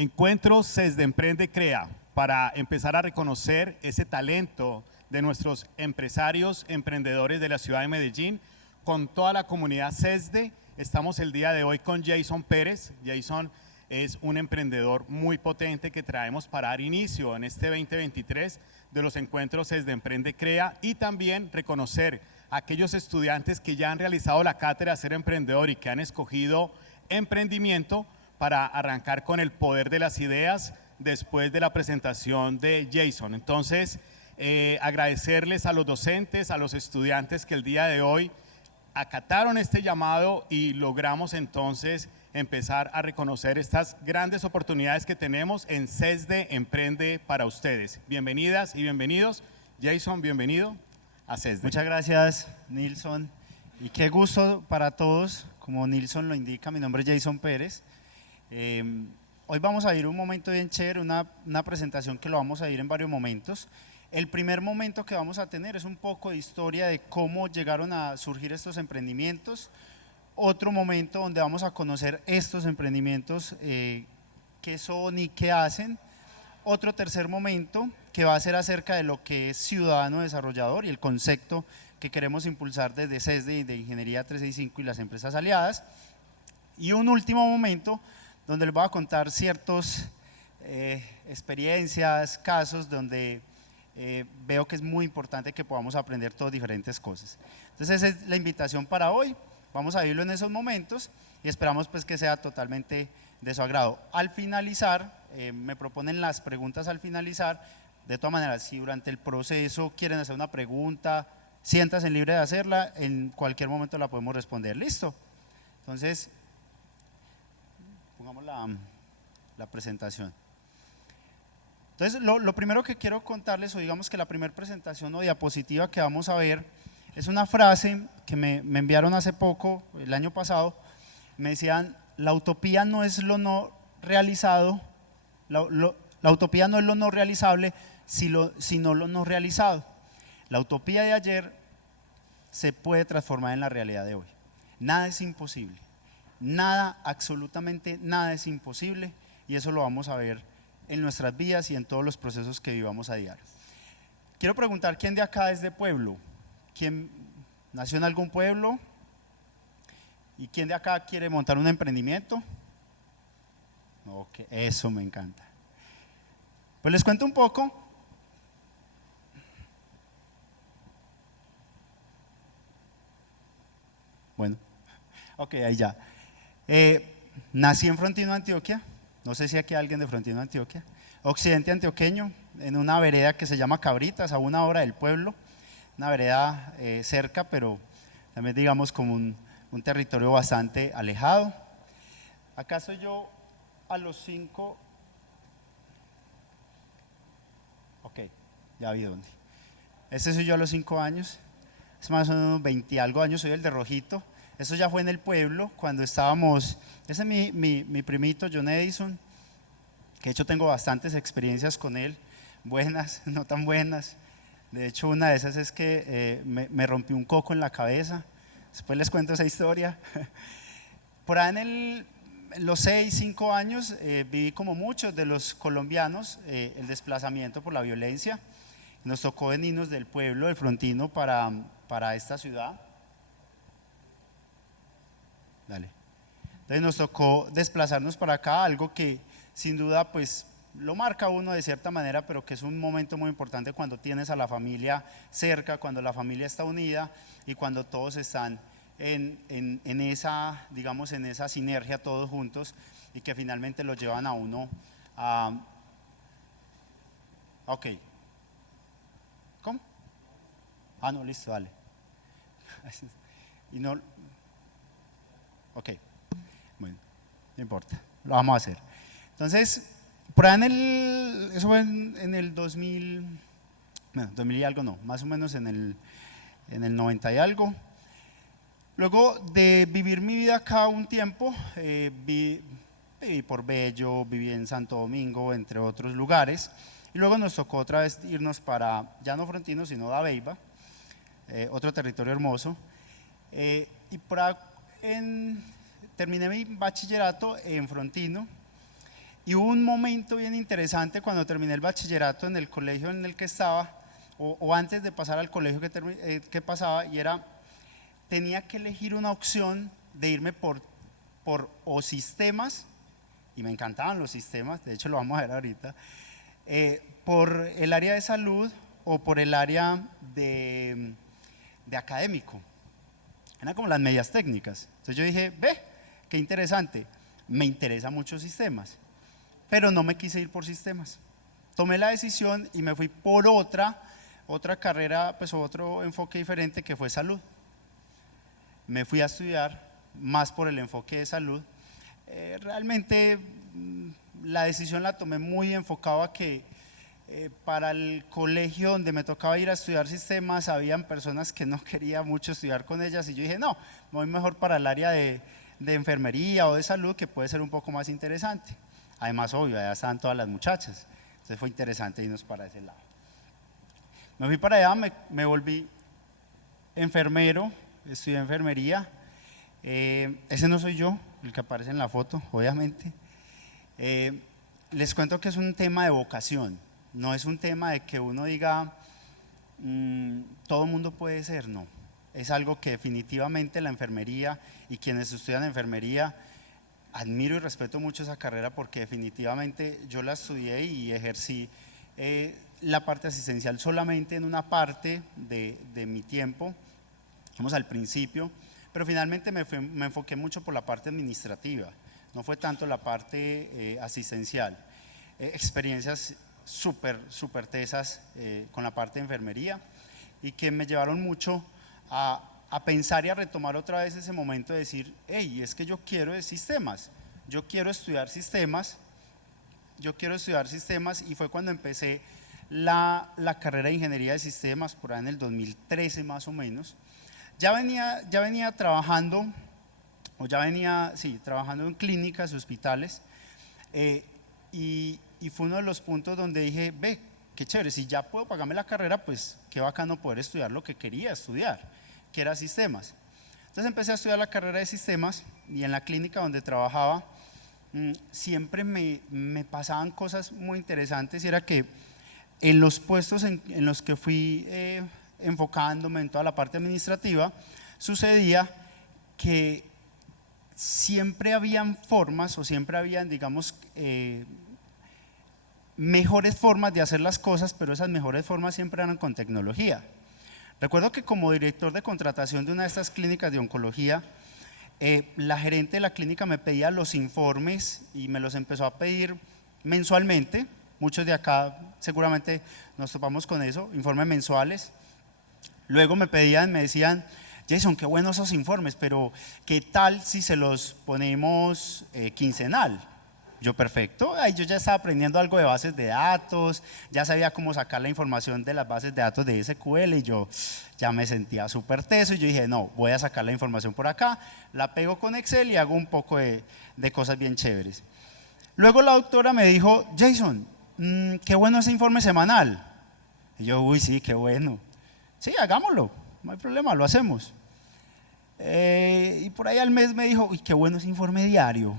Encuentro CESDE Emprende Crea para empezar a reconocer ese talento de nuestros empresarios, emprendedores de la ciudad de Medellín, con toda la comunidad CESDE. Estamos el día de hoy con Jason Pérez. Jason es un emprendedor muy potente que traemos para dar inicio en este 2023 de los encuentros CESDE Emprende Crea, y también reconocer a aquellos estudiantes que ya han realizado la cátedra Ser Emprendedor y que han escogido emprendimiento para arrancar con el poder de las ideas después de la presentación de Jason. Entonces, agradecerles a los docentes, a los estudiantes que el día de hoy acataron este llamado y logramos entonces empezar a reconocer estas grandes oportunidades que tenemos en CESDE Emprende para ustedes. Bienvenidas y bienvenidos. Jason, bienvenido a CESDE. Muchas gracias, Nilson, y qué gusto para todos. Como Nilson lo indica, mi nombre es Jason Pérez. Hoy vamos a ir un momento bien chévere, una presentación que lo vamos a ir en varios momentos. El primer momento que vamos a tener es un poco de historia de cómo llegaron a surgir estos emprendimientos. Otro momento donde vamos a conocer estos emprendimientos, qué son y qué hacen. Otro tercer momento que va a ser acerca de lo que es ciudadano desarrollador y el concepto que queremos impulsar desde CESDE y de Ingeniería 365 y las empresas aliadas. Y un último momento donde les voy a contar ciertas experiencias, casos donde veo que es muy importante que podamos aprender todas diferentes cosas. Entonces esa es la invitación para hoy. Vamos a verlo en esos momentos y esperamos pues que sea totalmente de su agrado. Al finalizar, me proponen las preguntas al finalizar. De todas maneras, si durante el proceso quieren hacer una pregunta, siéntanse libre de hacerla, en cualquier momento la podemos responder. ¿Listo? Entonces, pongamos la presentación. Entonces, lo primero que quiero contarles, o digamos que la primera presentación o diapositiva que vamos a ver, es una frase que me enviaron hace poco, el año pasado. Me decían: la utopía no es lo no realizado, la utopía no es lo no realizable, sino lo no realizado. La utopía de ayer se puede transformar en la realidad de hoy. Nada es imposible, nada, absolutamente nada es imposible, y eso lo vamos a ver en nuestras vidas y en todos los procesos que vivamos a diario. Quiero preguntar, ¿quién de acá es de pueblo? ¿Quién nació en algún pueblo? ¿Y quién de acá quiere montar un emprendimiento? Ok, eso me encanta. Pues les cuento un poco. Bueno, ok, ahí ya. Nací en Frontino, Antioquia. No sé si aquí hay alguien de Frontino, Antioquia. Occidente antioqueño, en una vereda que se llama Cabritas, a 1 hora del pueblo. Una vereda cerca, pero también digamos como un territorio bastante alejado. Acá soy yo a los 5. Ok, ya vi dónde. Este soy yo a los 5 años. Es más o menos 20 y algo años, soy el de rojito. Eso ya fue en el pueblo, cuando estábamos. Ese es mi primito John Edison, que de hecho tengo bastantes experiencias con él, buenas, no tan buenas. De hecho, una de esas es que me rompí un coco en la cabeza. Después les cuento esa historia. Por ahí en los 6, 5 años viví, como muchos de los colombianos, el desplazamiento por la violencia. Nos tocó venirnos del pueblo, del Frontino, para esta ciudad. Dale. Entonces nos tocó desplazarnos para acá, algo que sin duda pues lo marca uno de cierta manera, pero que es un momento muy importante cuando tienes a la familia cerca, cuando la familia está unida y cuando todos están en esa, digamos, en esa sinergia todos juntos, y que finalmente lo llevan a uno a… Ok. ¿Cómo? Ah, no, listo, dale. Y no… Ok, bueno, no importa, lo vamos a hacer. Entonces, por ahí eso fue en el 2000, bueno, 2000 y algo no, más o menos en el 90 y algo. Luego de vivir mi vida acá un tiempo, viví por Bello, viví en Santo Domingo, entre otros lugares, y luego nos tocó otra vez irnos para, ya no Frontino, sino Dabeiba, otro territorio hermoso, y terminé mi bachillerato en Frontino. Y hubo un momento bien interesante cuando terminé el bachillerato en el colegio en el que estaba, o antes de pasar al colegio que pasaba, y era, tenía que elegir una opción de irme por o sistemas, y me encantaban los sistemas, de hecho lo vamos a ver ahorita, por el área de salud o por el área de académico. Eran como las medias técnicas. Entonces yo dije, ve, qué interesante, me interesa mucho sistemas, pero no me quise ir por sistemas. Tomé la decisión y me fui por otra carrera, pues otro enfoque diferente que fue salud. Me fui a estudiar más por el enfoque de salud. Realmente la decisión la tomé muy enfocado a que para el colegio donde me tocaba ir a estudiar sistemas, habían personas que no quería mucho estudiar con ellas y yo dije, no, me voy mejor para el área de enfermería o de salud, que puede ser un poco más interesante. Además, obvio, allá estaban todas las muchachas, entonces fue interesante irnos para ese lado. Me fui para allá, me volví enfermero, estudié enfermería. Ese no soy yo, el que aparece en la foto, obviamente. Les cuento que es un tema de vocación, no es un tema de que uno diga todo mundo puede ser, no. Es algo que definitivamente la enfermería y quienes estudian enfermería, admiro y respeto mucho esa carrera porque definitivamente yo la estudié y ejercí la parte asistencial solamente en una parte de mi tiempo, vamos al principio, pero finalmente me enfoqué mucho por la parte administrativa, no fue tanto la parte asistencial. Experiencias súper tesas con la parte de enfermería y que me llevaron mucho a pensar y a retomar otra vez ese momento de decir, hey, es que yo quiero de sistemas, yo quiero estudiar sistemas, y fue cuando empecé la carrera de ingeniería de sistemas, por ahí en el 2013 más o menos. Ya venía trabajando, trabajando en clínicas, hospitales, y fue uno de los puntos donde dije, ve, qué chévere, si ya puedo pagarme la carrera, pues qué bacano poder estudiar lo que quería estudiar, que era sistemas. Entonces empecé a estudiar la carrera de sistemas y en la clínica donde trabajaba siempre me pasaban cosas muy interesantes y era que en los puestos en los que fui enfocándome en toda la parte administrativa, sucedía que siempre habían formas o siempre habían, digamos, mejores formas de hacer las cosas, pero esas mejores formas siempre eran con tecnología. Recuerdo que como director de contratación de una de estas clínicas de oncología, la gerente de la clínica me pedía los informes y me los empezó a pedir mensualmente. Muchos de acá seguramente nos topamos con eso, informes mensuales. Luego me decían, Jason, qué buenos esos informes, pero ¿qué tal si se los ponemos quincenal? Yo, perfecto, ahí yo ya estaba aprendiendo algo de bases de datos, ya sabía cómo sacar la información de las bases de datos de SQL y yo ya me sentía súper teso y yo dije, no, voy a sacar la información por acá, la pego con Excel y hago un poco de cosas bien chéveres. Luego la doctora me dijo, Jason, qué bueno ese informe semanal. Y yo, uy, sí, qué bueno. Sí, hagámoslo, no hay problema, lo hacemos. Y por ahí al mes me dijo, uy, qué bueno ese informe diario.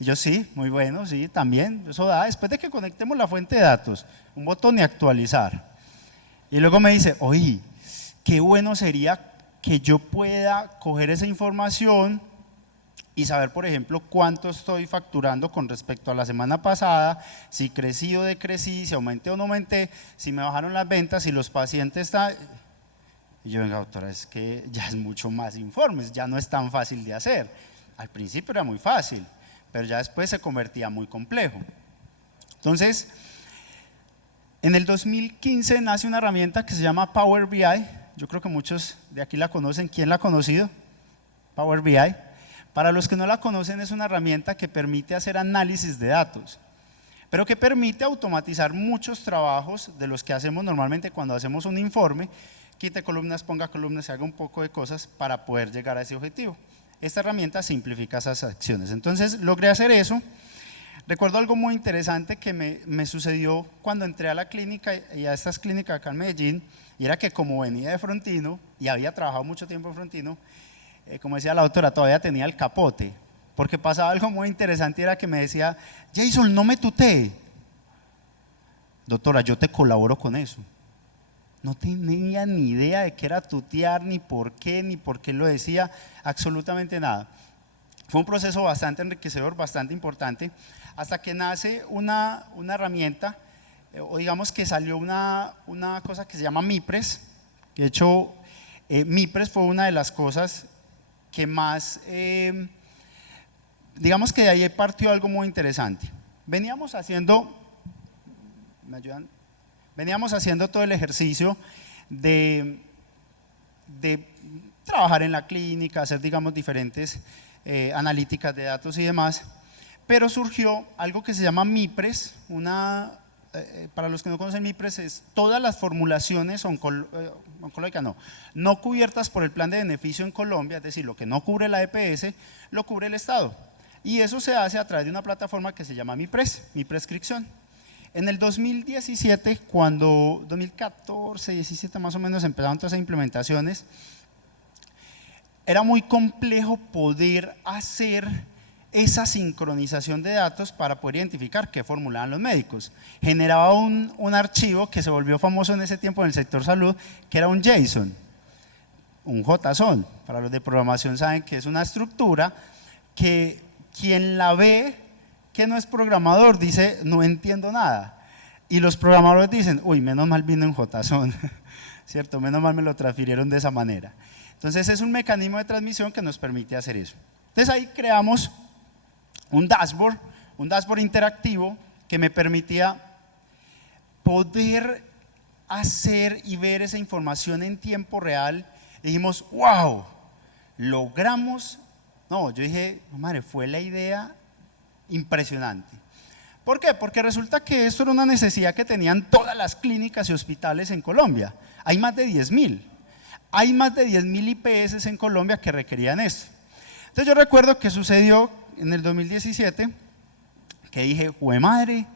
Y yo, sí, muy bueno, sí, también, eso da, después de que conectemos la fuente de datos, un botón de actualizar. Y luego me dice, oye, qué bueno sería que yo pueda coger esa información y saber, por ejemplo, cuánto estoy facturando con respecto a la semana pasada, si crecí o decrecí, si aumenté o no aumenté, si me bajaron las ventas, si los pacientes están. Y yo, venga, doctora, es que ya es mucho más informes, ya no es tan fácil de hacer. Al principio era muy fácil, pero ya después se convertía muy complejo. Entonces, en el 2015 nace una herramienta que se llama Power BI. Yo creo que muchos de aquí la conocen. ¿Quién la ha conocido? Power BI. Para los que no la conocen, es una herramienta que permite hacer análisis de datos, pero que permite automatizar muchos trabajos de los que hacemos normalmente cuando hacemos un informe, quite columnas, ponga columnas, haga un poco de cosas para poder llegar a ese objetivo. Esta herramienta simplifica esas acciones. Entonces logré hacer eso. Recuerdo algo muy interesante que me sucedió cuando entré a la clínica y a estas clínicas acá en Medellín, y era que como venía de Frontino y había trabajado mucho tiempo en Frontino, como decía la doctora, todavía tenía el capote, porque pasaba algo muy interesante, era que me decía, Jason, no me tutee. Doctora, yo te colaboro con eso. No tenía ni idea de qué era tutear, ni por qué lo decía, absolutamente nada. Fue un proceso bastante enriquecedor, bastante importante, hasta que nace una herramienta, o digamos que salió una cosa que se llama MIPRES. De hecho, MIPRES fue una de las cosas que más, digamos que de ahí partió algo muy interesante. Veníamos haciendo, ¿me ayudan? Veníamos haciendo todo el ejercicio de trabajar en la clínica, hacer, digamos, diferentes analíticas de datos y demás, pero surgió algo que se llama MIPRES. Para los que no conocen, MIPRES es todas las formulaciones oncológicas no cubiertas por el plan de beneficio en Colombia, es decir, lo que no cubre la EPS, lo cubre el Estado. Y eso se hace a través de una plataforma que se llama MIPRES, Mi Prescripción. En el 2017, 2014, 17 más o menos, empezaron todas esas implementaciones, era muy complejo poder hacer esa sincronización de datos para poder identificar qué formulaban los médicos. Generaba un archivo que se volvió famoso en ese tiempo en el sector salud, que era un JSON, un JSON. Para los de programación saben que es una estructura que quien la ve, que no es programador, dice no entiendo nada. Y los programadores dicen, uy, menos mal vino en JSON, ¿cierto? Menos mal me lo transfirieron de esa manera. Entonces es un mecanismo de transmisión que nos permite hacer eso. Entonces ahí creamos un dashboard interactivo que me permitía poder hacer y ver esa información en tiempo real. Dijimos, wow, logramos. No, yo dije, madre, fue la idea impresionante. ¿Por qué? Porque resulta que esto era una necesidad que tenían todas las clínicas y hospitales en Colombia. Hay más de 10.000. Hay más de 10.000 IPS en Colombia que requerían esto. Entonces yo recuerdo que sucedió en el 2017 que dije, jue madre,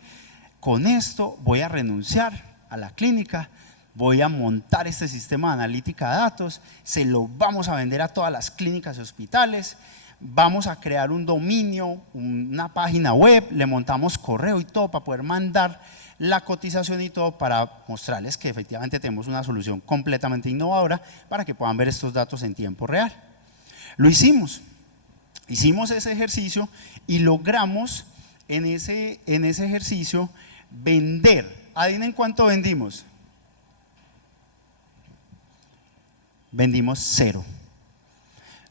con esto voy a renunciar a la clínica, voy a montar este sistema de analítica de datos, se lo vamos a vender a todas las clínicas y hospitales, vamos a crear un dominio, una página web, le montamos correo y todo para poder mandar la cotización y todo para mostrarles que efectivamente tenemos una solución completamente innovadora para que puedan ver estos datos en tiempo real. Lo hicimos ese ejercicio y logramos en ese ejercicio vender. ¿Adivinen cuánto vendimos? Vendimos 0.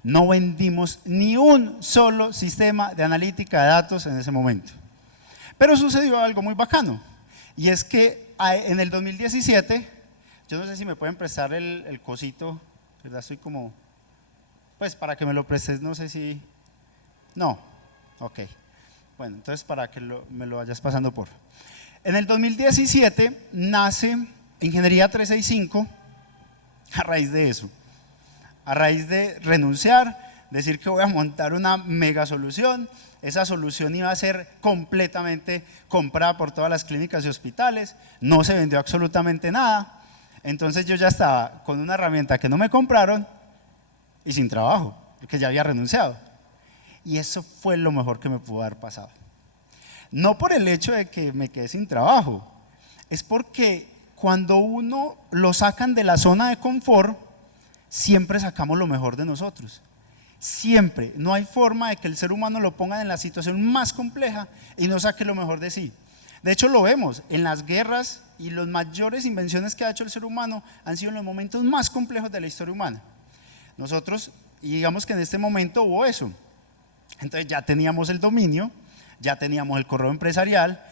No vendimos ni un solo sistema de analítica de datos en ese momento. Pero sucedió algo muy bacano, y es que en el 2017, yo no sé si me pueden prestar el cosito, ¿verdad? Estoy como, pues para que me lo prestes, no sé si, no, ok. Bueno, entonces para que me lo vayas pasando por. En el 2017 nace Ingeniería 365 a raíz de eso. A raíz de renunciar, decir que voy a montar una mega solución, esa solución iba a ser completamente comprada por todas las clínicas y hospitales, no se vendió absolutamente nada, entonces yo ya estaba con una herramienta que no me compraron y sin trabajo, porque ya había renunciado. Y eso fue lo mejor que me pudo haber pasado. No por el hecho de que me quedé sin trabajo, es porque cuando uno lo sacan de la zona de confort, siempre sacamos lo mejor de nosotros. Siempre, no hay forma de que el ser humano lo ponga en la situación más compleja y no saque lo mejor de sí. De hecho lo vemos en las guerras, y las mayores invenciones que ha hecho el ser humano han sido en los momentos más complejos de la historia humana. Nosotros, y digamos que en este momento hubo eso. Entonces ya teníamos el dominio, ya teníamos el correo empresarial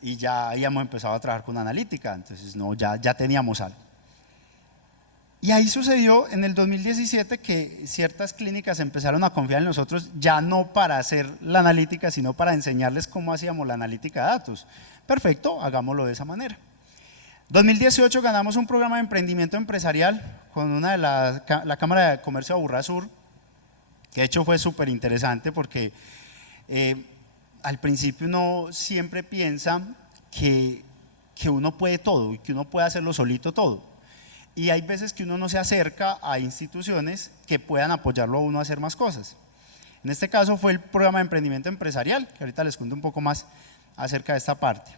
y ya habíamos empezado a trabajar con analítica, entonces ya teníamos algo. Y ahí sucedió en el 2017 que ciertas clínicas empezaron a confiar en nosotros, ya no para hacer la analítica, sino para enseñarles cómo hacíamos la analítica de datos. Perfecto, hagámoslo de esa manera. 2018 ganamos un programa de emprendimiento empresarial con una de la Cámara de Comercio de Aburrasur, que de hecho fue súper interesante porque al principio uno siempre piensa que uno puede todo y que uno puede hacerlo solito todo. Y hay veces que uno no se acerca a instituciones que puedan apoyarlo a uno a hacer más cosas. En este caso fue el programa de emprendimiento empresarial, que ahorita les cuento un poco más acerca de esta parte.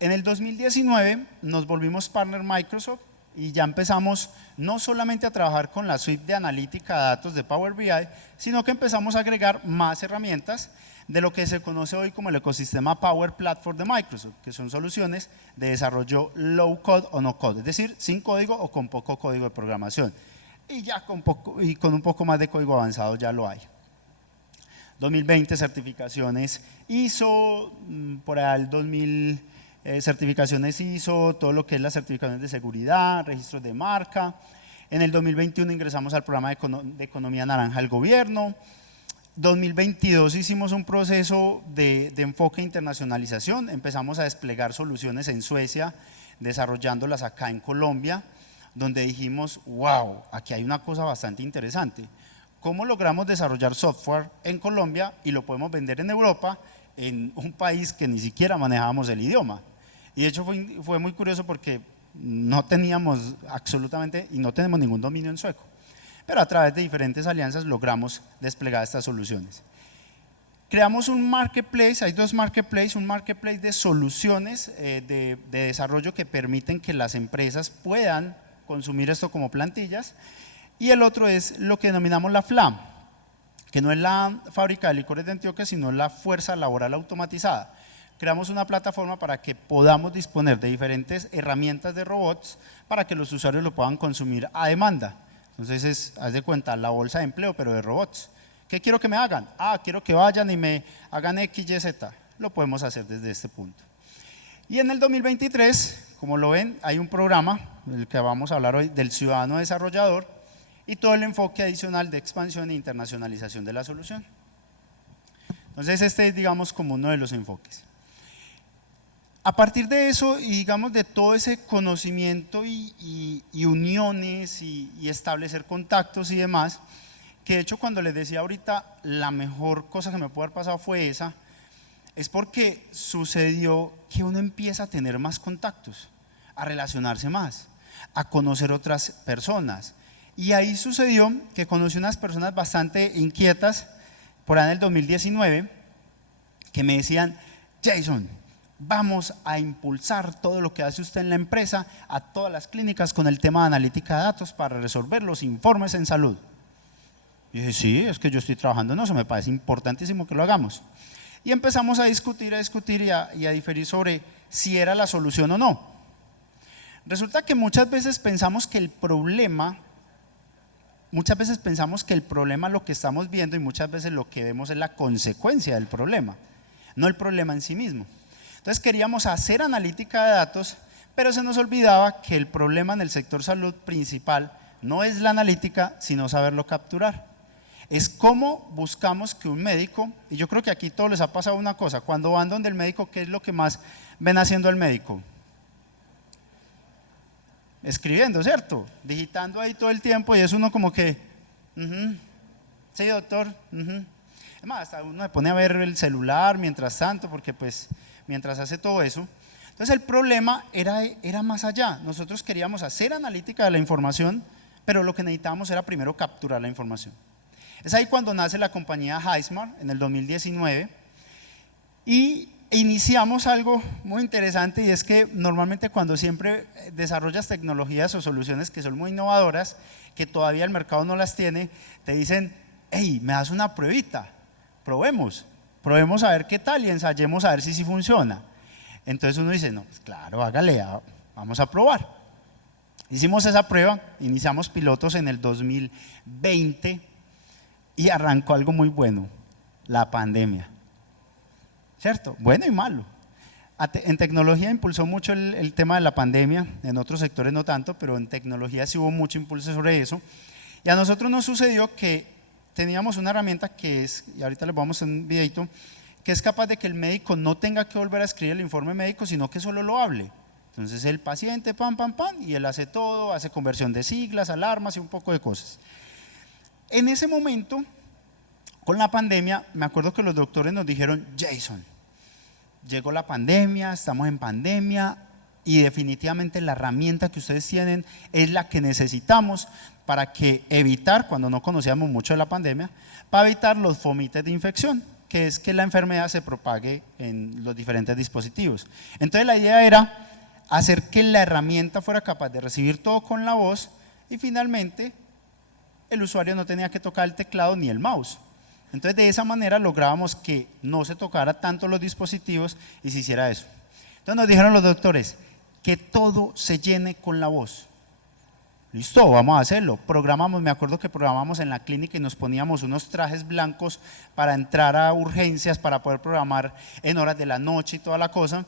En el 2019 nos volvimos partner Microsoft y ya empezamos no solamente a trabajar con la suite de analítica de datos de Power BI, sino que empezamos a agregar más herramientas de lo que se conoce hoy como el ecosistema Power Platform de Microsoft, que son soluciones de desarrollo low code o no code, es decir, sin código o con poco código de programación. Y ya con un poco más de código avanzado ya lo hay. 2020 certificaciones ISO, por ahí el 2000 certificaciones ISO, todo lo que es las certificaciones de seguridad, registros de marca. En el 2021 ingresamos al programa de economía naranja del gobierno. 2022 hicimos un proceso de enfoque e internacionalización, empezamos a desplegar soluciones en Suecia, desarrollándolas acá en Colombia, donde dijimos, wow, aquí hay una cosa bastante interesante. ¿Cómo logramos desarrollar software en Colombia y lo podemos vender en Europa, en un país que ni siquiera manejábamos el idioma? Y de hecho fue muy curioso porque no teníamos absolutamente y no tenemos ningún dominio en sueco, pero a través de diferentes alianzas logramos desplegar estas soluciones. Creamos un marketplace, hay dos marketplaces, un marketplace de soluciones de desarrollo que permiten que las empresas puedan consumir esto como plantillas, y el otro es lo que denominamos la FLAM, que no es la fábrica de licores de Antioquia, sino la fuerza laboral automatizada. Creamos una plataforma para que podamos disponer de diferentes herramientas de robots para que los usuarios lo puedan consumir a demanda. Entonces, haz de cuenta, la bolsa de empleo, pero de robots. ¿Qué quiero que me hagan? Quiero que vayan y me hagan X, Y, Z. Lo podemos hacer desde este punto. Y en el 2023, como lo ven, hay un programa, del que vamos a hablar hoy, del ciudadano desarrollador, y todo el enfoque adicional de expansión e internacionalización de la solución. Entonces, este es, digamos, como uno de los enfoques. A partir de eso, y digamos de todo ese conocimiento y uniones y establecer contactos y demás, que de hecho cuando les decía ahorita la mejor cosa que me pudo haber pasado fue esa, es porque sucedió que uno empieza a tener más contactos, a relacionarse más, a conocer otras personas. Y ahí sucedió que conocí unas personas bastante inquietas, por ahí en el 2019, que me decían, Jason, vamos a impulsar todo lo que hace usted en la empresa a todas las clínicas con el tema de analítica de datos para resolver los informes en salud. Y dije, sí, es que yo estoy trabajando en eso, me parece importantísimo que lo hagamos. Y empezamos a discutir y a diferir sobre si era la solución o no. Resulta que muchas veces pensamos que el problema lo que estamos viendo, y muchas veces lo que vemos es la consecuencia del problema, no el problema en sí mismo. Entonces queríamos hacer analítica de datos, pero se nos olvidaba que el problema en el sector salud principal no es la analítica, sino saberlo capturar. Es cómo buscamos que un médico, y yo creo que aquí todos les ha pasado una cosa, cuando van donde el médico, ¿qué es lo que más ven haciendo el médico? Escribiendo, ¿cierto? Digitando ahí todo el tiempo, y es uno como que, sí, doctor, Es más, hasta uno se pone a ver el celular mientras tanto, porque pues mientras hace todo eso. Entonces el problema era más allá. Nosotros queríamos hacer analítica de la información, pero lo que necesitábamos era primero capturar la información. Es ahí cuando nace la compañía Heismar en el 2019 y iniciamos algo muy interesante, y es que normalmente cuando siempre desarrollas tecnologías o soluciones que son muy innovadoras, que todavía el mercado no las tiene, te dicen, hey, me das una pruebita, probemos a ver qué tal y ensayemos a ver si sí funciona. Entonces uno dice, no, pues claro, hágale, vamos a probar. Hicimos esa prueba, iniciamos pilotos en el 2020 y arrancó algo muy bueno, la pandemia. ¿Cierto? Bueno y malo. En tecnología impulsó mucho el tema de la pandemia, en otros sectores no tanto, pero en tecnología sí hubo mucho impulso sobre eso. Y a nosotros nos sucedió que teníamos una herramienta que es, y ahorita les vamos a un videito, que es capaz de que el médico no tenga que volver a escribir el informe médico, sino que solo lo hable. Entonces el paciente, y él hace todo, hace conversión de siglas, alarmas y un poco de cosas. En ese momento, con la pandemia, me acuerdo que los doctores nos dijeron, Jason, llegó la pandemia, estamos en pandemia, y definitivamente la herramienta que ustedes tienen es la que necesitamos para evitar, cuando no conocíamos mucho de la pandemia, para evitar los fomites de infección, que es que la enfermedad se propague en los diferentes dispositivos. Entonces la idea era hacer que la herramienta fuera capaz de recibir todo con la voz y finalmente el usuario no tenía que tocar el teclado ni el mouse. Entonces de esa manera lográbamos que no se tocara tanto los dispositivos y se hiciera eso. Entonces nos dijeron los doctores que todo se llene con la voz. Listo, vamos a hacerlo. Programamos, me acuerdo que programamos en la clínica y nos poníamos unos trajes blancos para entrar a urgencias, para poder programar en horas de la noche y toda la cosa.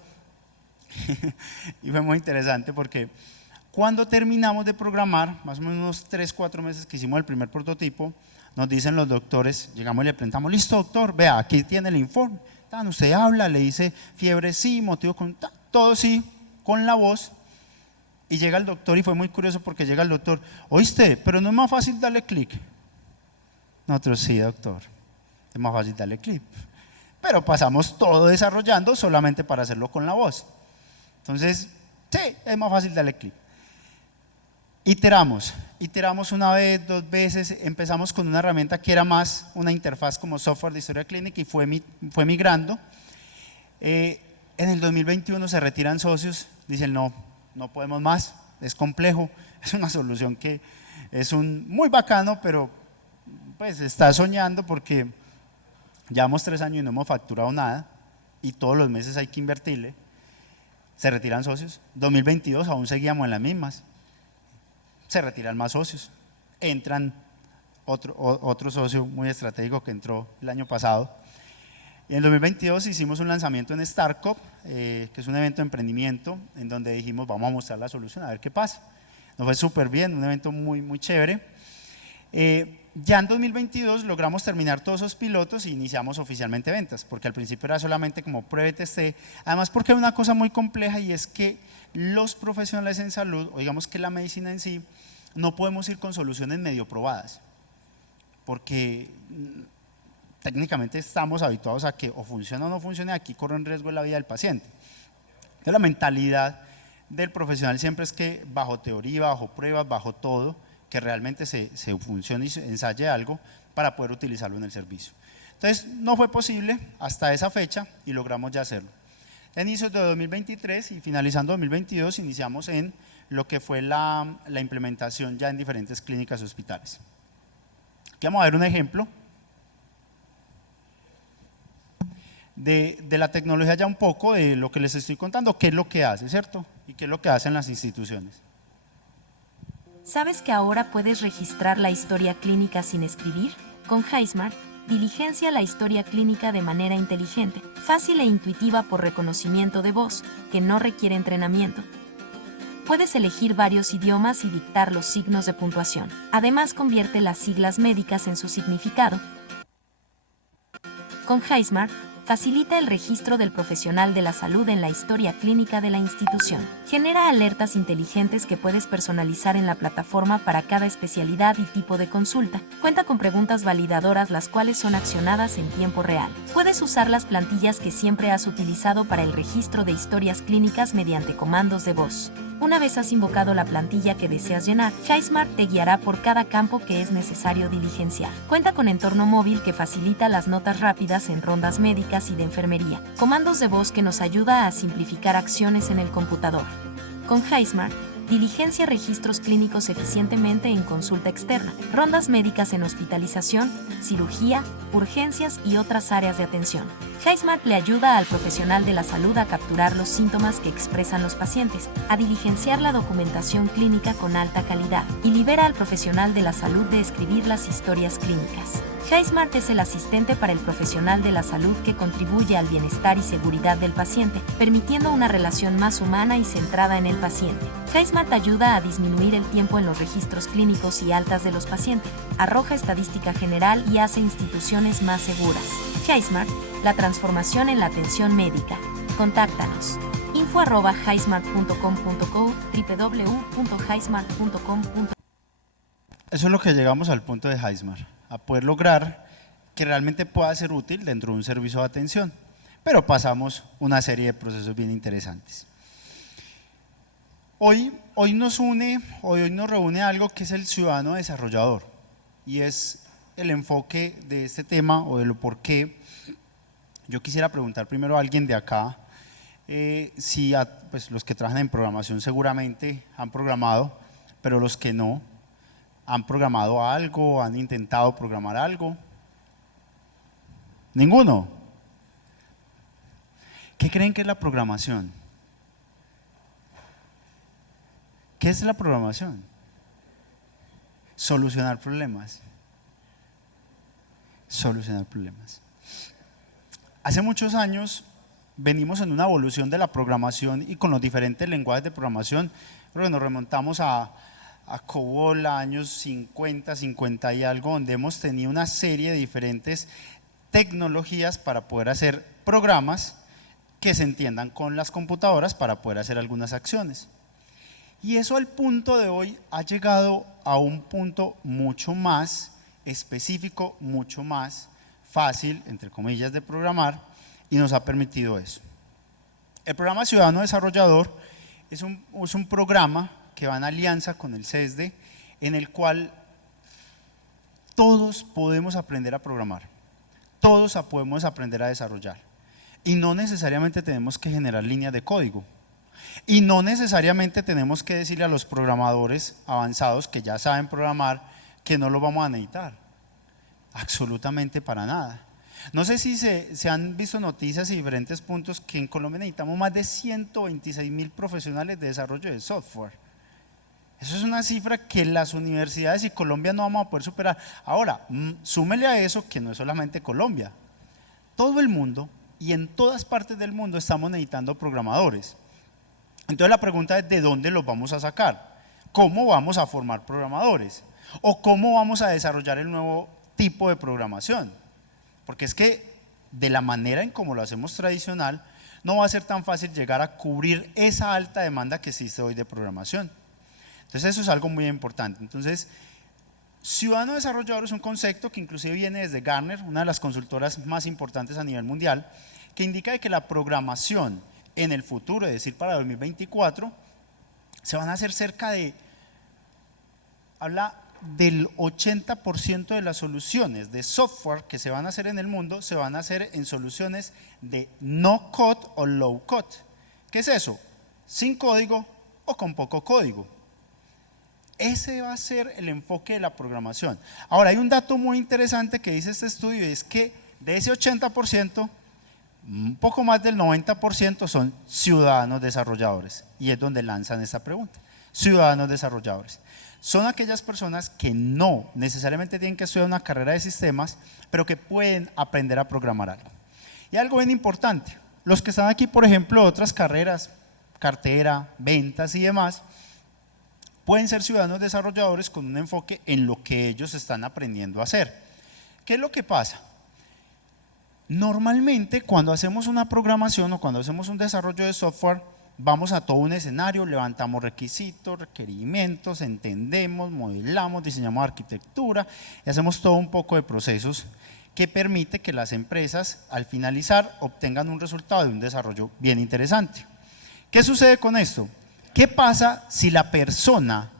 Y fue muy interesante porque cuando terminamos de programar, más o menos unos 3, 4 meses que hicimos el primer prototipo, nos dicen los doctores, llegamos y le preguntamos, listo doctor, vea, aquí tiene el informe. Usted habla, le dice fiebre sí, motivo con todo sí, con la voz. Y llega el doctor y fue muy curioso porque llega el doctor, oíste, pero no es más fácil darle clic. Nosotros sí doctor, es más fácil darle clic. Pero pasamos todo desarrollando solamente para hacerlo con la voz. Entonces, sí, es más fácil darle clic. Iteramos una vez, 2 veces, empezamos con una herramienta que era más una interfaz como software de historia clínica y fue migrando. En el 2021 se retiran socios, dicen no podemos más, es complejo, es una solución que es muy bacano, pero pues está soñando porque llevamos 3 años y no hemos facturado nada y todos los meses hay que invertirle. Se retiran socios, 2022 aún seguíamos en las mismas. Se retiran más socios, entran otro socio muy estratégico que entró el año pasado. Y en 2022 hicimos un lanzamiento en Startup, que es un evento de emprendimiento, en donde dijimos vamos a mostrar la solución, a ver qué pasa. Nos fue súper bien, un evento muy, muy chévere. Ya en 2022 logramos terminar todos esos pilotos e iniciamos oficialmente ventas, porque al principio era solamente como prueba y testé, además porque hay una cosa muy compleja y es que los profesionales en salud, o digamos que la medicina en sí, no podemos ir con soluciones medio probadas, porque técnicamente estamos habituados a que o funciona o no funcione, aquí corre en riesgo la vida del paciente. Entonces la mentalidad del profesional siempre es que bajo teoría, bajo pruebas, bajo todo, que realmente se funcione y se ensaye algo para poder utilizarlo en el servicio. Entonces no fue posible hasta esa fecha y logramos ya hacerlo. A inicios de 2023 y finalizando 2022 iniciamos en lo que fue la implementación ya en diferentes clínicas y hospitales. Aquí vamos a ver un ejemplo de la tecnología ya un poco de lo que les estoy contando, qué es lo que hace, ¿cierto? Y qué es lo que hacen las instituciones. ¿Sabes que ahora puedes registrar la historia clínica sin escribir? Con HiSmart, diligencia la historia clínica de manera inteligente, fácil e intuitiva por reconocimiento de voz, que no requiere entrenamiento. Puedes elegir varios idiomas y dictar los signos de puntuación. Además, convierte las siglas médicas en su significado. Con HiSmart, facilita el registro del profesional de la salud en la historia clínica de la institución. Genera alertas inteligentes que puedes personalizar en la plataforma para cada especialidad y tipo de consulta. Cuenta con preguntas validadoras las cuales son accionadas en tiempo real. Puedes usar las plantillas que siempre has utilizado para el registro de historias clínicas mediante comandos de voz. Una vez has invocado la plantilla que deseas llenar, HiSmart te guiará por cada campo que es necesario diligenciar. Cuenta con entorno móvil que facilita las notas rápidas en rondas médicas y de enfermería. Comandos de voz que nos ayuda a simplificar acciones en el computador. Con HiSmart, diligencia registros clínicos eficientemente en consulta externa, rondas médicas en hospitalización, cirugía, urgencias y otras áreas de atención. HiSmart le ayuda al profesional de la salud a capturar los síntomas que expresan los pacientes, a diligenciar la documentación clínica con alta calidad y libera al profesional de la salud de escribir las historias clínicas. HiSmart es el asistente para el profesional de la salud que contribuye al bienestar y seguridad del paciente, permitiendo una relación más humana y centrada en el paciente. HiSmart ayuda a disminuir el tiempo en los registros clínicos y altas de los pacientes, arroja estadística general y hace instituciones más seguras. HiSmart, la transformación en la atención médica. Contáctanos. info@hismart.com.co, www.hismart.com. Eso es lo que llegamos al punto de HiSmart, a poder lograr que realmente pueda ser útil dentro de un servicio de atención, pero pasamos una serie de procesos bien interesantes. Hoy nos reúne algo que es el ciudadano desarrollador, y es el enfoque de este tema o de lo por qué. Yo quisiera preguntar primero a alguien de acá, pues los que trabajan en programación seguramente han programado, pero los que no, ¿han programado algo? ¿Han intentado programar algo? ¿Ninguno? ¿Qué creen que es la programación? ¿Qué es la programación? Solucionar problemas. Solucionar problemas. Hace muchos años venimos en una evolución de la programación y con los diferentes lenguajes de programación. Creo que nos remontamos a COBOL, años 50, 50 y algo, donde hemos tenido una serie de diferentes tecnologías para poder hacer programas que se entiendan con las computadoras para poder hacer algunas acciones. Y eso al punto de hoy ha llegado a un punto mucho más específico, mucho más fácil, entre comillas, de programar, y nos ha permitido eso. El programa Ciudadano Desarrollador es un programa que va en alianza con el CESDE, en el cual todos podemos aprender a programar, todos podemos aprender a desarrollar, y no necesariamente tenemos que generar líneas de código, y no necesariamente tenemos que decirle a los programadores avanzados que ya saben programar que no lo vamos a necesitar, absolutamente para nada. No sé si se han visto noticias y diferentes puntos que en Colombia necesitamos más de 126.000 profesionales de desarrollo de software. Eso es una cifra que las universidades y Colombia no vamos a poder superar. Ahora, súmele a eso que no es solamente Colombia, todo el mundo y en todas partes del mundo estamos necesitando programadores. Entonces la pregunta es: ¿de dónde los vamos a sacar? ¿Cómo vamos a formar programadores? ¿O cómo vamos a desarrollar el nuevo tipo de programación? Porque es que de la manera en como lo hacemos tradicional, no va a ser tan fácil llegar a cubrir esa alta demanda que existe hoy de programación. Entonces eso es algo muy importante. Entonces, ciudadano desarrollador es un concepto que inclusive viene desde Gartner, una de las consultoras más importantes a nivel mundial, que indica de que la programación en el futuro, es decir, para 2024, se van a hacer habla del 80% de las soluciones de software que se van a hacer en el mundo, se van a hacer en soluciones de no code o low code. ¿Qué es eso? Sin código o con poco código. Ese va a ser el enfoque de la programación. Ahora, hay un dato muy interesante que dice este estudio, y es que de ese 80%, un poco más del 90% son ciudadanos desarrolladores, y es donde lanzan esta pregunta. Ciudadanos desarrolladores son aquellas personas que no necesariamente tienen que estudiar una carrera de sistemas, pero que pueden aprender a programar algo. Y algo bien importante: los que están aquí, por ejemplo, de otras carreras, cartera, ventas y demás, pueden ser ciudadanos desarrolladores con un enfoque en lo que ellos están aprendiendo a hacer. ¿Qué es lo que pasa? Normalmente cuando hacemos una programación o cuando hacemos un desarrollo de software, vamos a todo un escenario, levantamos requisitos, requerimientos, entendemos, modelamos, diseñamos arquitectura y hacemos todo un poco de procesos que permite que las empresas al finalizar obtengan un resultado de un desarrollo bien interesante. ¿Qué sucede con esto? ¿Qué pasa si la persona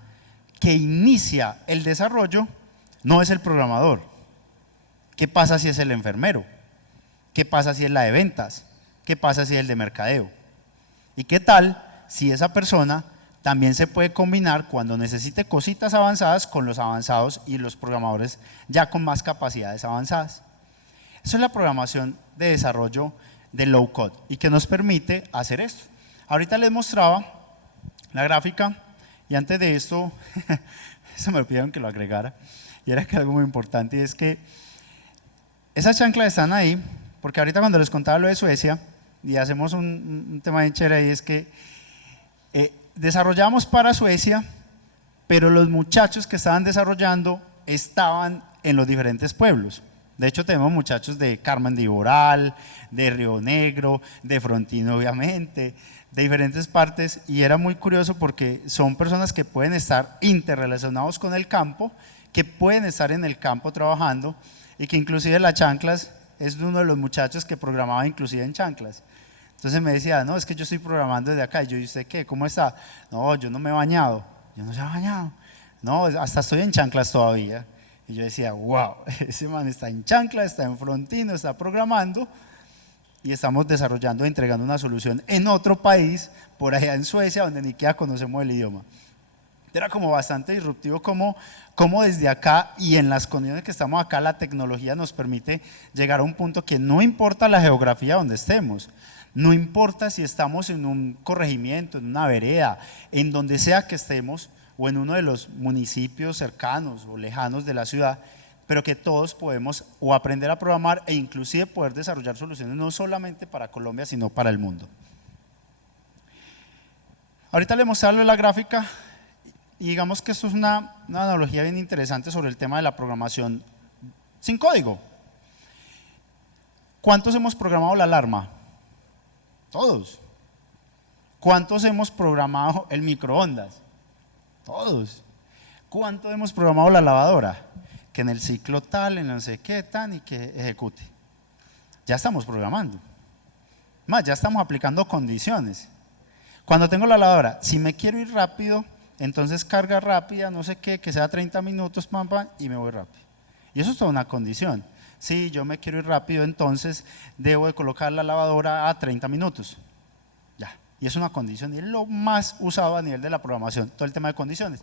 que inicia el desarrollo no es el programador? ¿Qué pasa si es el enfermero? ¿Qué pasa si es la de ventas? ¿Qué pasa si es el de mercadeo? ¿Y qué tal si esa persona también se puede combinar cuando necesite cositas avanzadas con los avanzados y los programadores ya con más capacidades avanzadas? Eso es la programación de desarrollo de low code y que nos permite hacer esto. Ahorita les mostraba la gráfica y antes de esto, se me pidieron que lo agregara, y era que algo muy importante, y es que esas chanclas están ahí porque ahorita cuando les contaba lo de Suecia y hacemos un tema bien chévere ahí, es que desarrollamos para Suecia, pero los muchachos que estaban desarrollando estaban en los diferentes pueblos. De hecho tenemos muchachos de Carmen de Iboral, de Río Negro, de Frontino obviamente, de diferentes partes, y era muy curioso porque son personas que pueden estar interrelacionados con el campo, que pueden estar en el campo trabajando, y que inclusive las chanclas es uno de los muchachos que programaba inclusive en chanclas. Entonces me decía, no, es que yo estoy programando desde acá. Y yo, ¿y usted qué? ¿Cómo está? No, yo no me he bañado. Yo no se ha bañado. No, hasta estoy en chanclas todavía. Y yo decía, wow, ese man está en chanclas, está en frontino, está programando y estamos desarrollando e entregando una solución en otro país, por allá en Suecia, donde ni siquiera conocemos el idioma. Era como bastante disruptivo como desde acá y en las condiciones que estamos acá, la tecnología nos permite llegar a un punto que no importa la geografía donde estemos, no importa si estamos en un corregimiento, en una vereda, en donde sea que estemos, o en uno de los municipios cercanos o lejanos de la ciudad, pero que todos podemos o aprender a programar e inclusive poder desarrollar soluciones no solamente para Colombia, sino para el mundo. Ahorita le mostraré la gráfica y digamos que esto es una analogía bien interesante sobre el tema de la programación sin código. ¿Cuántos hemos programado la alarma? Todos. ¿Cuántos hemos programado el microondas? Todos. ¿Cuánto hemos programado la lavadora? Que en el ciclo tal, en no sé qué tan y que ejecute. Ya estamos programando. Más, ya estamos aplicando condiciones. Cuando tengo la lavadora, si me quiero ir rápido, entonces carga rápida, no sé qué, que sea 30 minutos, pam, pam, y me voy rápido. Y eso es toda una condición. Si yo me quiero ir rápido, entonces debo de colocar la lavadora a 30 minutos. Y es una condición y es lo más usado a nivel de la programación, todo el tema de condiciones.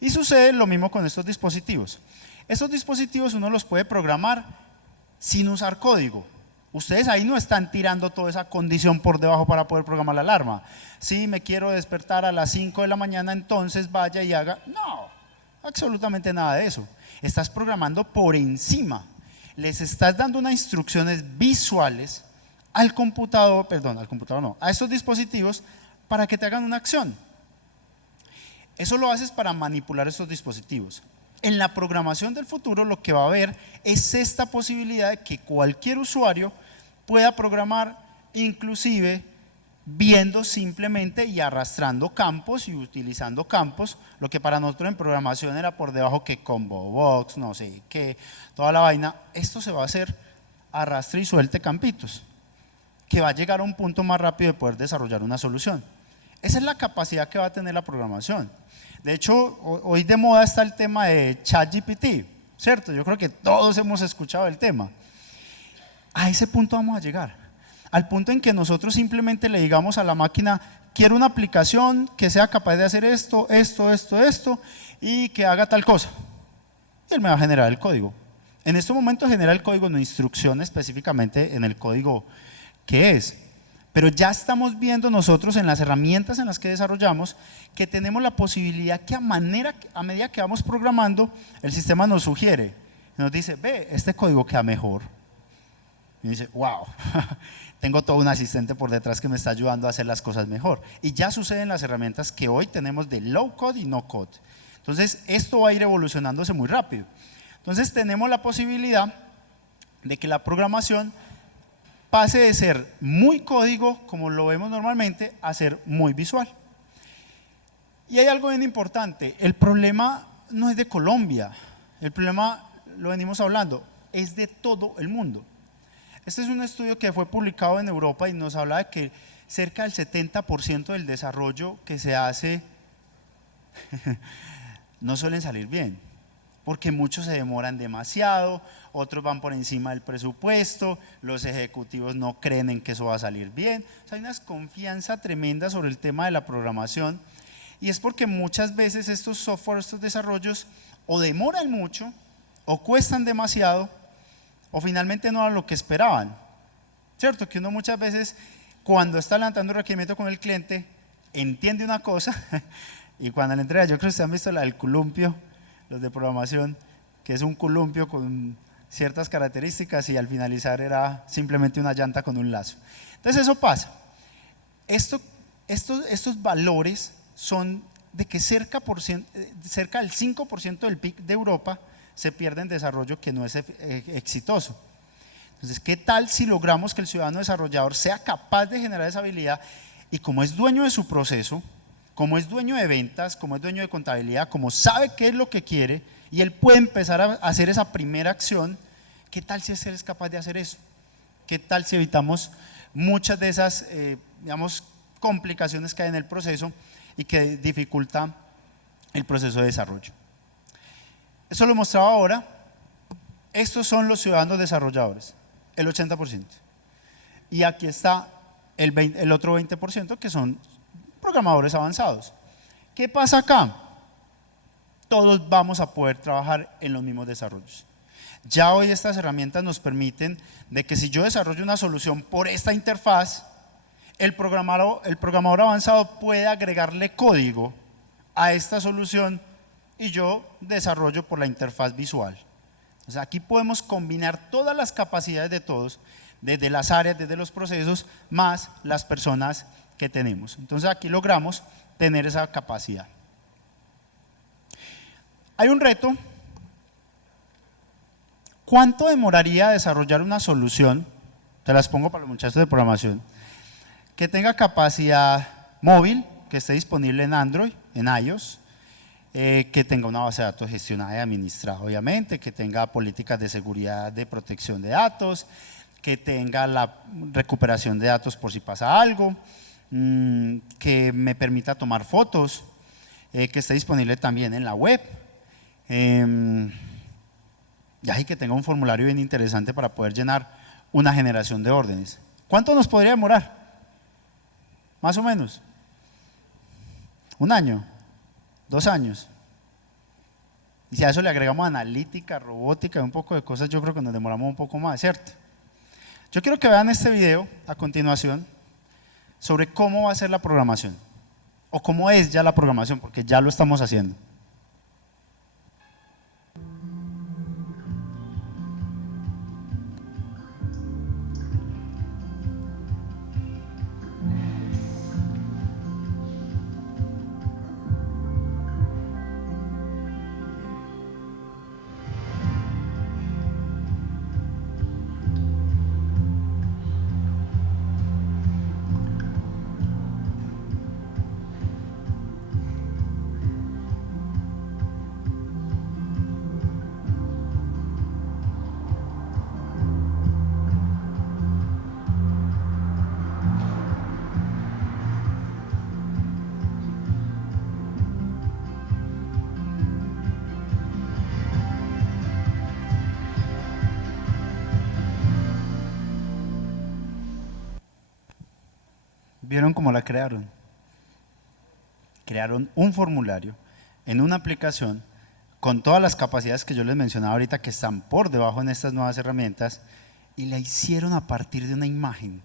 Y sucede lo mismo con estos dispositivos. Estos dispositivos uno los puede programar sin usar código. Ustedes ahí no están tirando toda esa condición por debajo para poder programar la alarma. Si me quiero despertar a las 5 de la mañana, entonces vaya y haga. No, absolutamente nada de eso. Estás programando por encima. Les estás dando unas instrucciones visuales al computador, a estos dispositivos para que te hagan una acción. Eso lo haces para manipular estos dispositivos. En la programación del futuro lo que va a haber es esta posibilidad de que cualquier usuario pueda programar, inclusive viendo simplemente y arrastrando campos y utilizando campos, lo que para nosotros en programación era por debajo que combo box, no sé qué, toda la vaina. Esto se va a hacer arrastre y suelte campitos, que va a llegar a un punto más rápido de poder desarrollar una solución. Esa es la capacidad que va a tener la programación. De hecho, hoy de moda está el tema de ChatGPT, ¿cierto? Yo creo que todos hemos escuchado el tema. A ese punto vamos a llegar, al punto en que nosotros simplemente le digamos a la máquina, quiero una aplicación que sea capaz de hacer esto, y que haga tal cosa. Y él me va a generar el código. En este momento genera el código, no instrucción específicamente en el código que es. Pero ya estamos viendo nosotros en las herramientas en las que desarrollamos que tenemos la posibilidad que a medida que vamos programando, el sistema nos sugiere, nos dice, ve, este código queda mejor. Y dice, wow, tengo todo un asistente por detrás que me está ayudando a hacer las cosas mejor. Y ya sucede en las herramientas que hoy tenemos de low code y no code. Entonces, esto va a ir evolucionándose muy rápido. Entonces, tenemos la posibilidad de que la programación pase de ser muy código, como lo vemos normalmente, a ser muy visual. Y hay algo bien importante, el problema no es de Colombia, el problema, lo venimos hablando, es de todo el mundo. Este es un estudio que fue publicado en Europa y nos habla de que cerca del 70% del desarrollo que se hace no suelen salir bien, porque muchos se demoran demasiado, otros van por encima del presupuesto, los ejecutivos no creen en que eso va a salir bien. O sea, hay una desconfianza tremenda sobre el tema de la programación y es porque muchas veces estos software, estos desarrollos o demoran mucho o cuestan demasiado o finalmente no eran lo que esperaban. Cierto que uno muchas veces cuando está levantando un requerimiento con el cliente entiende una cosa y cuando le entrega, yo creo que ustedes han visto la del columpio, los de programación, que es un columpio con ciertas características y al finalizar era simplemente una llanta con un lazo. Entonces eso pasa. Estos valores son de que cerca del 5% del PIB de Europa se pierde en desarrollo que no es exitoso. Entonces, ¿qué tal si logramos que el ciudadano desarrollador sea capaz de generar esa habilidad y como es dueño de su proceso, como es dueño de ventas, como es dueño de contabilidad, como sabe qué es lo que quiere y él puede empezar a hacer esa primera acción, ¿qué tal si él es capaz de hacer eso? ¿Qué tal si evitamos muchas de esas, digamos, complicaciones que hay en el proceso y que dificulta el proceso de desarrollo. Eso lo mostraba ahora. Estos son los ciudadanos desarrolladores, el 80%. Y aquí está el otro 20% que son programadores avanzados. ¿Qué pasa acá? Todos vamos a poder trabajar en los mismos desarrollos. Ya hoy estas herramientas nos permiten de que si yo desarrollo una solución por esta interfaz, el programador avanzado puede agregarle código a esta solución y yo desarrollo por la interfaz visual. O sea, aquí podemos combinar todas las capacidades de todos, desde las áreas, desde los procesos, más las personas que tenemos. Entonces aquí logramos tener esa capacidad. Hay un reto. ¿Cuánto demoraría desarrollar una solución? Te las pongo para los muchachos de programación. Que tenga capacidad móvil, que esté disponible en Android, en iOS, que tenga una base de datos gestionada y administrada, obviamente, que tenga políticas de seguridad, de protección de datos, que tenga la recuperación de datos por si pasa algo, que me permita tomar fotos, que esté disponible también en la web, y que tenga un formulario bien interesante para poder llenar una generación de órdenes. ¿Cuánto nos podría demorar? Más o menos. ¿Un año? 2 años. Y si a eso le agregamos analítica, robótica y un poco de cosas, yo creo que nos demoramos un poco más, ¿cierto? Yo quiero que vean este video a continuación sobre cómo va a ser la programación, o cómo es ya la programación, porque ya lo estamos haciendo. ¿Vieron cómo la crearon? Crearon un formulario en una aplicación con todas las capacidades que yo les mencionaba ahorita que están por debajo en estas nuevas herramientas y la hicieron a partir de una imagen.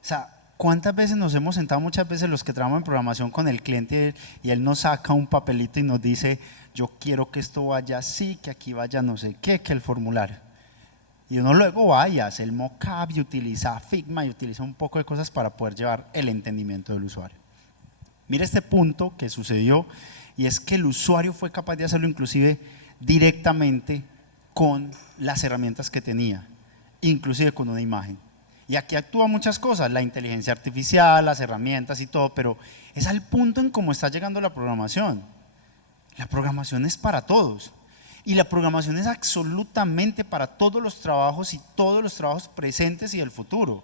O sea, ¿cuántas veces nos hemos sentado muchas veces los que trabajamos en programación con el cliente y él nos saca un papelito y nos dice yo quiero que esto vaya así, que aquí vaya no sé qué, que el formulario? Y uno luego va y hace el mockup y utiliza Figma y utiliza un poco de cosas para poder llevar el entendimiento del usuario. Mira este punto que sucedió y es que el usuario fue capaz de hacerlo inclusive directamente con las herramientas que tenía, inclusive con una imagen. Y aquí actúan muchas cosas, la inteligencia artificial, las herramientas y todo, pero es al punto en cómo está llegando la programación. La programación es para todos. Y la programación es absolutamente para todos los trabajos y todos los trabajos presentes y del futuro.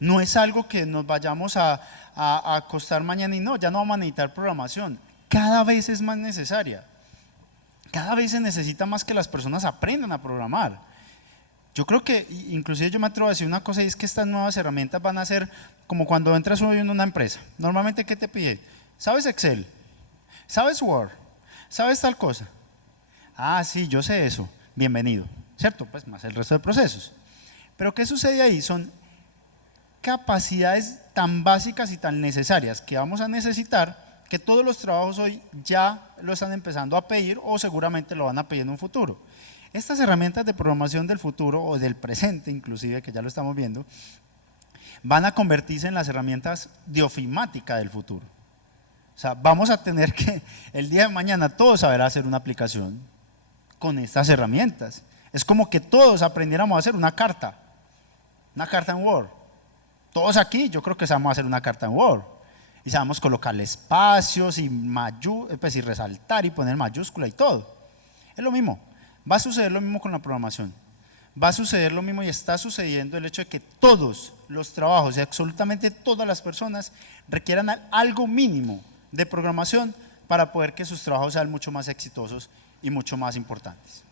No es algo que nos vayamos a acostar mañana y no, ya no vamos a necesitar programación. Cada vez es más necesaria. Cada vez se necesita más que las personas aprendan a programar. Yo creo que, inclusive yo me atrevo a decir una cosa y es que estas nuevas herramientas van a ser como cuando entras hoy en una empresa. Normalmente, ¿qué te pide? ¿Sabes Excel? ¿Sabes Word? ¿Sabes tal cosa? Ah, sí, yo sé eso, bienvenido, ¿cierto? Pues más el resto de procesos. Pero ¿qué sucede ahí? Son capacidades tan básicas y tan necesarias que vamos a necesitar que todos los trabajos hoy ya lo están empezando a pedir o seguramente lo van a pedir en un futuro. Estas herramientas de programación del futuro o del presente inclusive, que ya lo estamos viendo, van a convertirse en las herramientas de ofimática del futuro. O sea, vamos a tener que el día de mañana todos saber hacer una aplicación con estas herramientas. Es como que todos aprendiéramos a hacer una carta en Word. Todos aquí yo creo que sabemos hacer una carta en Word y sabemos colocarle espacios y, pues, y resaltar y poner mayúscula y todo. Es lo mismo, va a suceder lo mismo con la programación. va a suceder lo mismo y está sucediendo el hecho de que todos los trabajos y absolutamente todas las personas requieran algo mínimo de programación para poder que sus trabajos sean mucho más exitosos y mucho más importantes.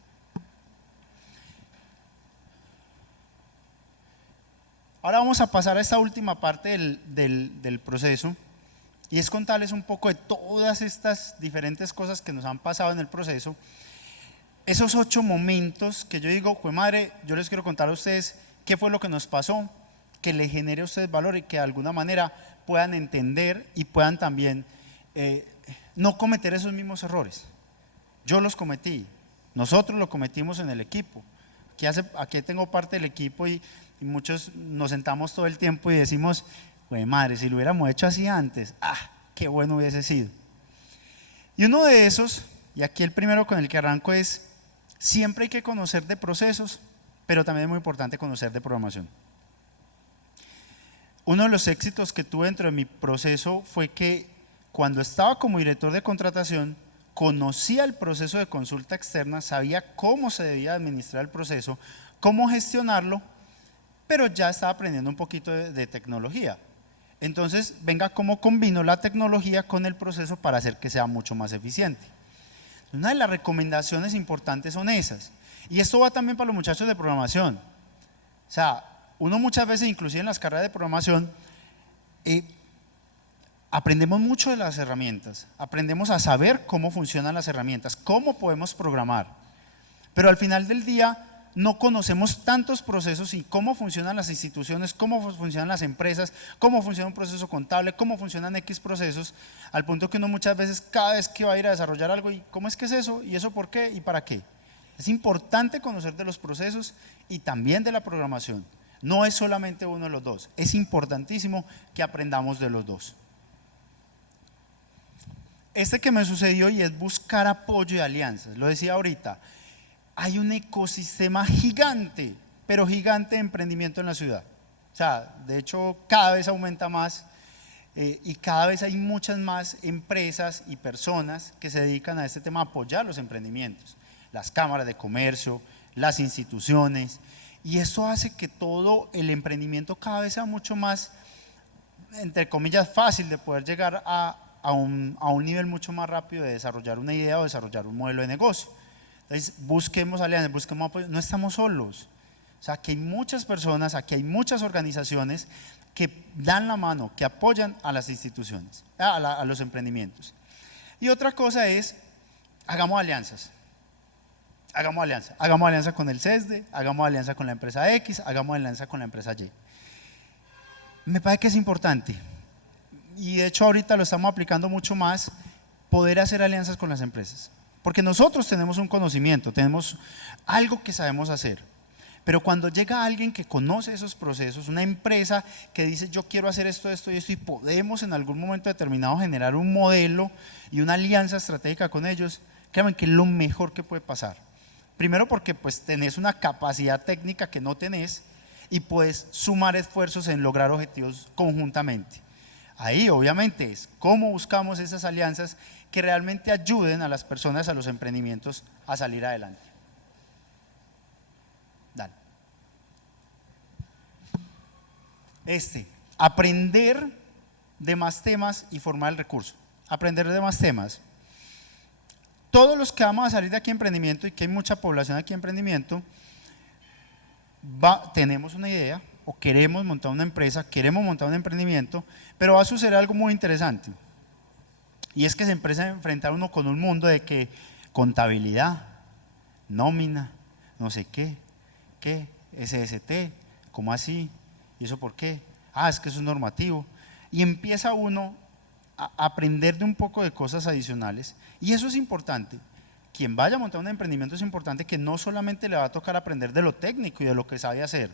Ahora vamos a pasar a esta última parte del proceso y es contarles un poco de todas estas diferentes cosas que nos han pasado en el proceso. Esos 8 momentos que yo digo, pues madre, yo les quiero contar a ustedes qué fue lo que nos pasó, que le genere a ustedes valor y que de alguna manera puedan entender y puedan también no cometer esos mismos errores. Yo los cometí, nosotros lo cometimos en el equipo. Aquí tengo parte del equipo y muchos nos sentamos todo el tiempo y decimos, pues madre, si lo hubiéramos hecho así antes, qué bueno hubiese sido. Y uno de esos, y aquí el primero con el que arranco es, siempre hay que conocer de procesos, pero también es muy importante conocer de programación. Uno de los éxitos que tuve dentro de mi proceso fue que cuando estaba como director de contratación, conocía el proceso de consulta externa, sabía cómo se debía administrar el proceso, cómo gestionarlo, pero ya estaba aprendiendo un poquito de tecnología. Entonces, venga cómo combino la tecnología con el proceso para hacer que sea mucho más eficiente. Una de las recomendaciones importantes son esas. Y esto va también para los muchachos de programación. O sea, uno muchas veces, inclusive en las carreras de programación, aprendemos mucho de las herramientas, aprendemos a saber cómo funcionan las herramientas, cómo podemos programar, pero al final del día no conocemos tantos procesos y cómo funcionan las instituciones, cómo funcionan las empresas, cómo funciona un proceso contable, cómo funcionan X procesos, al punto que uno muchas veces cada vez que va a ir a desarrollar algo, ¿y cómo es que es eso? ¿Y eso por qué? ¿Y para qué? Es importante conocer de los procesos y también de la programación. No es solamente uno de los dos, es importantísimo que aprendamos de los dos. Este que me sucedió y es buscar apoyo y alianzas, lo decía ahorita, hay un ecosistema gigante, pero gigante de emprendimiento en la ciudad. O sea, de hecho cada vez aumenta más y cada vez hay muchas más empresas y personas que se dedican a este tema, a apoyar los emprendimientos, las cámaras de comercio, las instituciones, y eso hace que todo el emprendimiento cada vez sea mucho más, entre comillas, fácil de poder llegar a un nivel mucho más rápido de desarrollar una idea o desarrollar un modelo de negocio. Entonces, busquemos alianzas, busquemos apoyo, no estamos solos. O sea, aquí hay muchas personas, aquí hay muchas organizaciones que dan la mano, que apoyan a las instituciones, a los emprendimientos. Y otra cosa es, hagamos alianzas. Hagamos alianza con el CESDE, hagamos alianza con la empresa X, hagamos alianza con la empresa Y. Me parece que es importante, y de hecho ahorita lo estamos aplicando mucho más, poder hacer alianzas con las empresas. Porque nosotros tenemos un conocimiento, tenemos algo que sabemos hacer, pero cuando llega alguien que conoce esos procesos, una empresa que dice yo quiero hacer esto, esto y esto, y podemos en algún momento determinado generar un modelo y una alianza estratégica con ellos, créanme que es lo mejor que puede pasar. Primero porque pues tenés una capacidad técnica que no tenés y puedes sumar esfuerzos en lograr objetivos conjuntamente. Ahí obviamente es cómo buscamos esas alianzas que realmente ayuden a las personas, a los emprendimientos a salir adelante. Dale. Aprender de más temas y formar el recurso. Aprender de más temas. Todos los que vamos a salir de aquí a emprendimiento, y que hay mucha población aquí en emprendimiento, tenemos una idea o queremos montar una empresa, queremos montar un emprendimiento, pero va a suceder algo muy interesante. Y es que se empieza a enfrentar uno con un mundo de que contabilidad, nómina, no sé qué, SST, ¿cómo así? ¿Y eso por qué? Es que eso es normativo. Y empieza uno a aprender de un poco de cosas adicionales, y eso es importante. Quien vaya a montar un emprendimiento es importante que no solamente le va a tocar aprender de lo técnico y de lo que sabe hacer.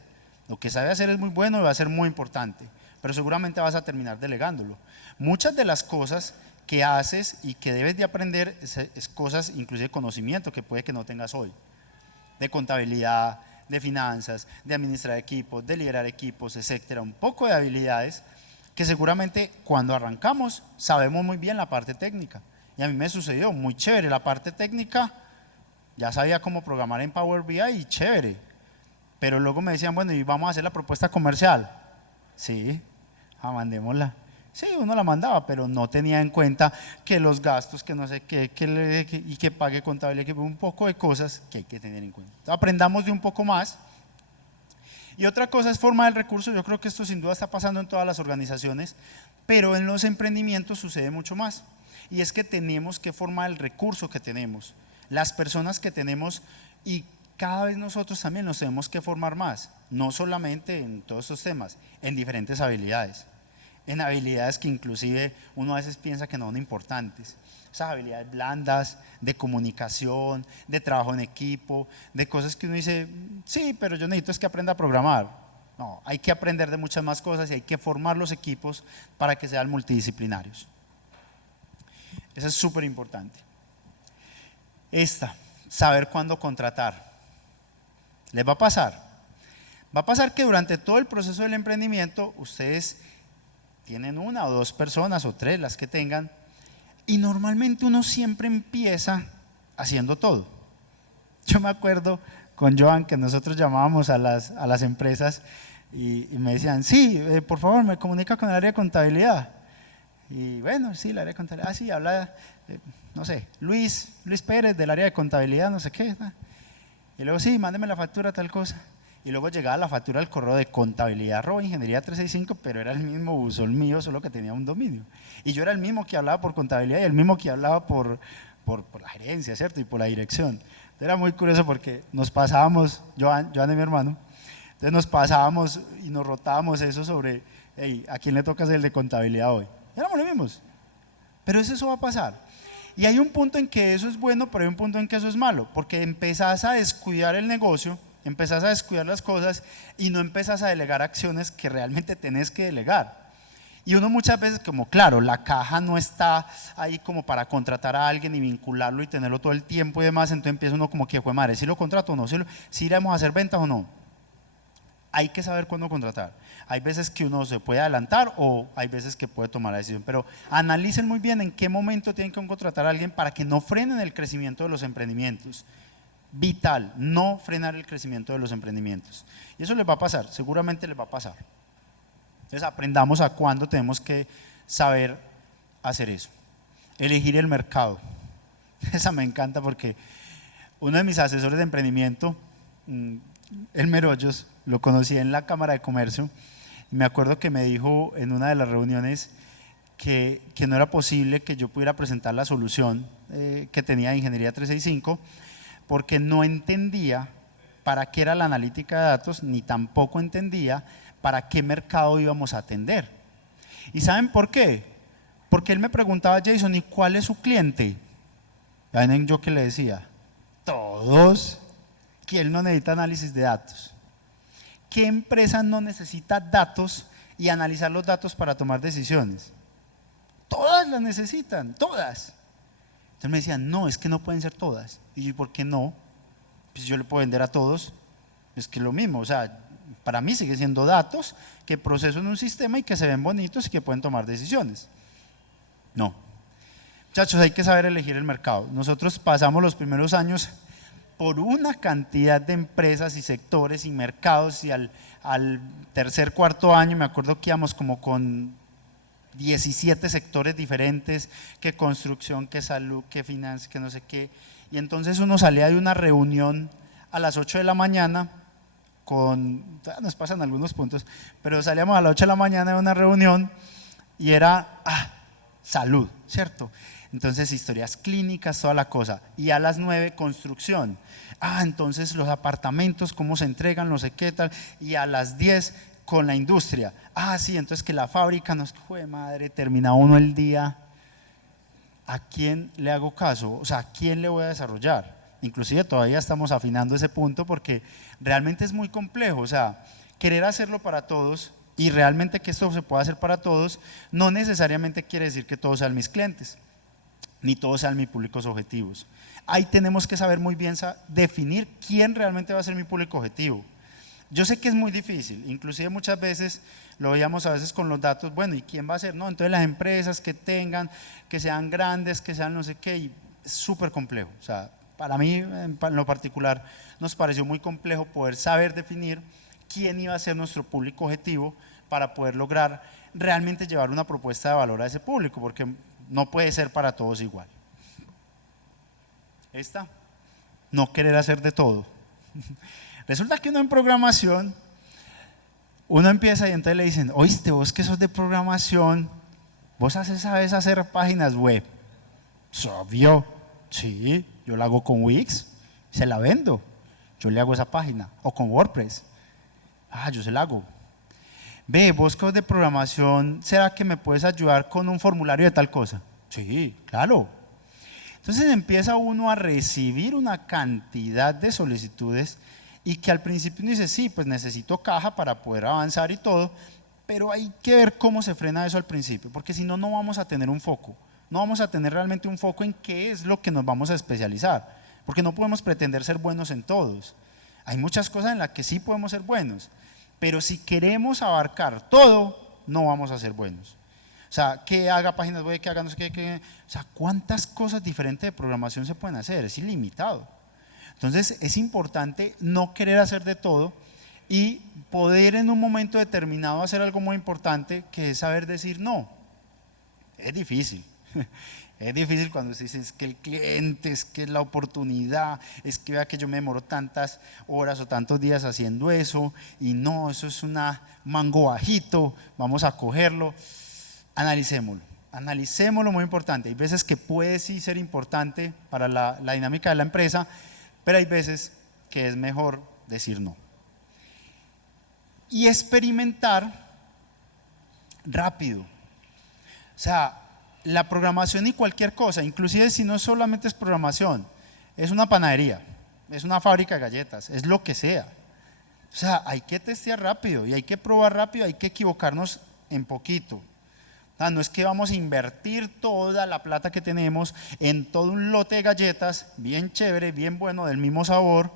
Lo que sabe hacer es muy bueno y va a ser muy importante, pero seguramente vas a terminar delegándolo. Muchas de las cosas que haces y que debes de aprender es cosas, inclusive conocimiento que puede que no tengas hoy, de contabilidad, de finanzas, de administrar equipos, de liderar equipos, etcétera, un poco de habilidades que seguramente cuando arrancamos sabemos muy bien la parte técnica. Y a mí me sucedió muy chévere la parte técnica, ya sabía cómo programar en Power BI y chévere, Pero luego me decían, bueno, ¿y vamos a hacer la propuesta comercial? Sí, mandémosla. Sí, uno la mandaba, pero no tenía en cuenta que los gastos, que no sé qué, y que pague contabilidad, que un poco de cosas que hay que tener en cuenta. Entonces, aprendamos de un poco más. Y otra cosa es formar el recurso. Yo creo que esto sin duda está pasando en todas las organizaciones, pero en los emprendimientos sucede mucho más. Y es que tenemos que formar el recurso que tenemos, las personas que tenemos, y cada vez nosotros también nos tenemos que formar más, no solamente en todos estos temas, en diferentes habilidades. En habilidades que inclusive uno a veces piensa que no son importantes. Esas habilidades blandas, de comunicación, de trabajo en equipo, de cosas que uno dice, sí, pero yo necesito es que aprenda a programar. No, hay que aprender de muchas más cosas y hay que formar los equipos para que sean multidisciplinarios. Eso es súper importante. Saber cuándo contratar. ¿Les va a pasar? Va a pasar que durante todo el proceso del emprendimiento ustedes tienen una o dos personas o tres, las que tengan, y normalmente uno siempre empieza haciendo todo. Yo me acuerdo con Joan que nosotros llamábamos a las empresas y me decían, sí, por favor me comunica con el área de contabilidad. Y bueno, sí, el área de contabilidad, sí, habla, no sé, Luis Pérez del área de contabilidad, no sé qué. Y luego sí, mándeme la factura, tal cosa. Y luego llegaba la factura al correo de contabilidad @ingeniería 365, pero era el mismo buzón mío, solo que tenía un dominio. Y yo era el mismo que hablaba por contabilidad y el mismo que hablaba por la gerencia, ¿cierto? Y por la dirección. Era muy curioso porque nos pasábamos, Joan y mi hermano, entonces nos pasábamos y nos rotábamos eso sobre, hey, ¿a quién le toca ser el de contabilidad hoy? Éramos los mismos. Pero eso va a pasar. Y hay un punto en que eso es bueno, pero hay un punto en que eso es malo, porque empezás a descuidar el negocio, empezás a descuidar las cosas y no empezás a delegar acciones que realmente tenés que delegar. Y uno muchas veces, como claro, la caja no está ahí como para contratar a alguien y vincularlo y tenerlo todo el tiempo y demás, entonces empieza uno como que, madre, si lo contrato o no, si iremos a hacer ventas o no. Hay que saber cuándo contratar. Hay veces que uno se puede adelantar o hay veces que puede tomar la decisión, pero analicen muy bien en qué momento tienen que contratar a alguien para que no frenen el crecimiento de los emprendimientos. Vital, no frenar el crecimiento de los emprendimientos. Y eso les va a pasar, seguramente les va a pasar. Entonces aprendamos a cuándo tenemos que saber hacer eso. Elegir el mercado. Esa me encanta porque uno de mis asesores de emprendimiento, Elmer Hoyos, lo conocí en la Cámara de Comercio y me acuerdo que me dijo en una de las reuniones que no era posible que yo pudiera presentar la solución que tenía de Ingeniería 365 porque no entendía para qué era la analítica de datos ni tampoco entendía para qué mercado íbamos a atender. ¿Y saben por qué? Porque él me preguntaba, Jason, ¿y cuál es su cliente? ¿Saben yo qué le decía? Todos. Que él no necesita análisis de datos. ¿Qué empresa no necesita datos y analizar los datos para tomar decisiones? Todas las necesitan, todas. Entonces me decían, no, es que no pueden ser todas. Y yo, ¿por qué no? Pues yo le puedo vender a todos. Es que es lo mismo, o sea, para mí sigue siendo datos que proceso en un sistema y que se ven bonitos y que pueden tomar decisiones. No. Muchachos, hay que saber elegir el mercado. Nosotros pasamos los primeros años por una cantidad de empresas y sectores y mercados y al tercer, cuarto año me acuerdo que íbamos como con 17 sectores diferentes, que construcción, que salud, que finanzas, que no sé qué. Y entonces uno salía de una reunión a las 8 de la mañana nos pasan algunos puntos, pero salíamos a las 8 de la mañana de una reunión y era salud, ¿cierto? Entonces historias clínicas, toda la cosa. Y a las 9 construcción. Entonces los apartamentos, cómo se entregan, no sé qué tal. Y a las 10 con la industria. Sí, entonces que la fábrica nos fue madre, termina uno el día. ¿A quién le hago caso? O sea, ¿a quién le voy a desarrollar? Inclusive todavía estamos afinando ese punto porque realmente es muy complejo. O sea, querer hacerlo para todos y realmente que esto se pueda hacer para todos, no necesariamente quiere decir que todos sean mis clientes, ni todos sean mis públicos objetivos. Ahí tenemos que saber muy bien definir quién realmente va a ser mi público objetivo. Yo sé que es muy difícil, inclusive muchas veces lo veíamos a veces con los datos, bueno, ¿y quién va a ser? No, entonces las empresas que tengan, que sean grandes, que sean no sé qué, y es súper complejo. O sea, Para mí, en lo particular, nos pareció muy complejo poder saber definir quién iba a ser nuestro público objetivo para poder lograr realmente llevar una propuesta de valor a ese público, porque no puede ser para todos igual. Esta, no querer hacer de todo. Resulta que uno en programación, uno empieza y entonces le dicen, oíste, vos que sos de programación, vos sabes hacer páginas web. Obvio, sí, yo la hago con Wix, se la vendo, yo le hago esa página, o con WordPress, yo se la hago. Ve, vos que sos de programación, ¿será que me puedes ayudar con un formulario de tal cosa? Sí, claro. Entonces empieza uno a recibir una cantidad de solicitudes y que al principio uno dice, sí, pues necesito caja para poder avanzar y todo, pero hay que ver cómo se frena eso al principio, porque si no, no vamos a tener un foco, no vamos a tener realmente un foco en qué es lo que nos vamos a especializar, porque no podemos pretender ser buenos en todos. Hay muchas cosas en las que sí podemos ser buenos, pero si queremos abarcar todo, no vamos a ser buenos. O sea, que haga páginas web, que haga no sé qué, o sea, ¿cuántas cosas diferentes de programación se pueden hacer? Es ilimitado. Entonces es importante no querer hacer de todo y poder en un momento determinado hacer algo muy importante, que es saber decir no. Es difícil. Es difícil cuando se dice es que el cliente, es que es la oportunidad, es que vea que yo me demoro tantas horas o tantos días haciendo eso y no, eso es una mango bajito, vamos a cogerlo. Analicémoslo muy importante. Hay veces que puede sí ser importante para la dinámica de la empresa, pero hay veces que es mejor decir no. Y experimentar rápido. O sea, la programación y cualquier cosa, inclusive si no solamente es programación, es una panadería, es una fábrica de galletas, es lo que sea. O sea, hay que testear rápido y hay que probar rápido, hay que equivocarnos en poquito. No es que vamos a invertir toda la plata que tenemos en todo un lote de galletas, bien chévere, bien bueno, del mismo sabor,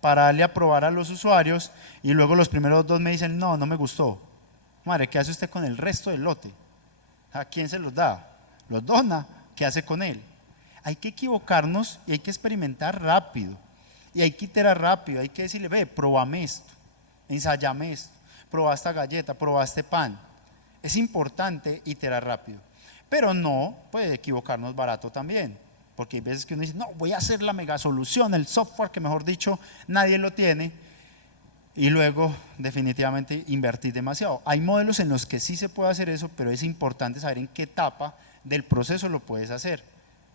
para darle a probar a los usuarios y luego los primeros 2 me dicen, no, no me gustó. Madre, ¿qué hace usted con el resto del lote? ¿A quién se los da? ¿Los dona? ¿Qué hace con él? Hay que equivocarnos y hay que experimentar rápido. Y hay que iterar rápido, hay que decirle, ve, probame esto, ensayame esto, probá esta galleta, probá este pan. Es importante iterar rápido, pero no puede equivocarnos barato también, porque hay veces que uno dice, no, voy a hacer la mega solución, el software que mejor dicho nadie lo tiene, y luego definitivamente invertir demasiado. Hay modelos en los que sí se puede hacer eso, pero es importante saber en qué etapa del proceso lo puedes hacer.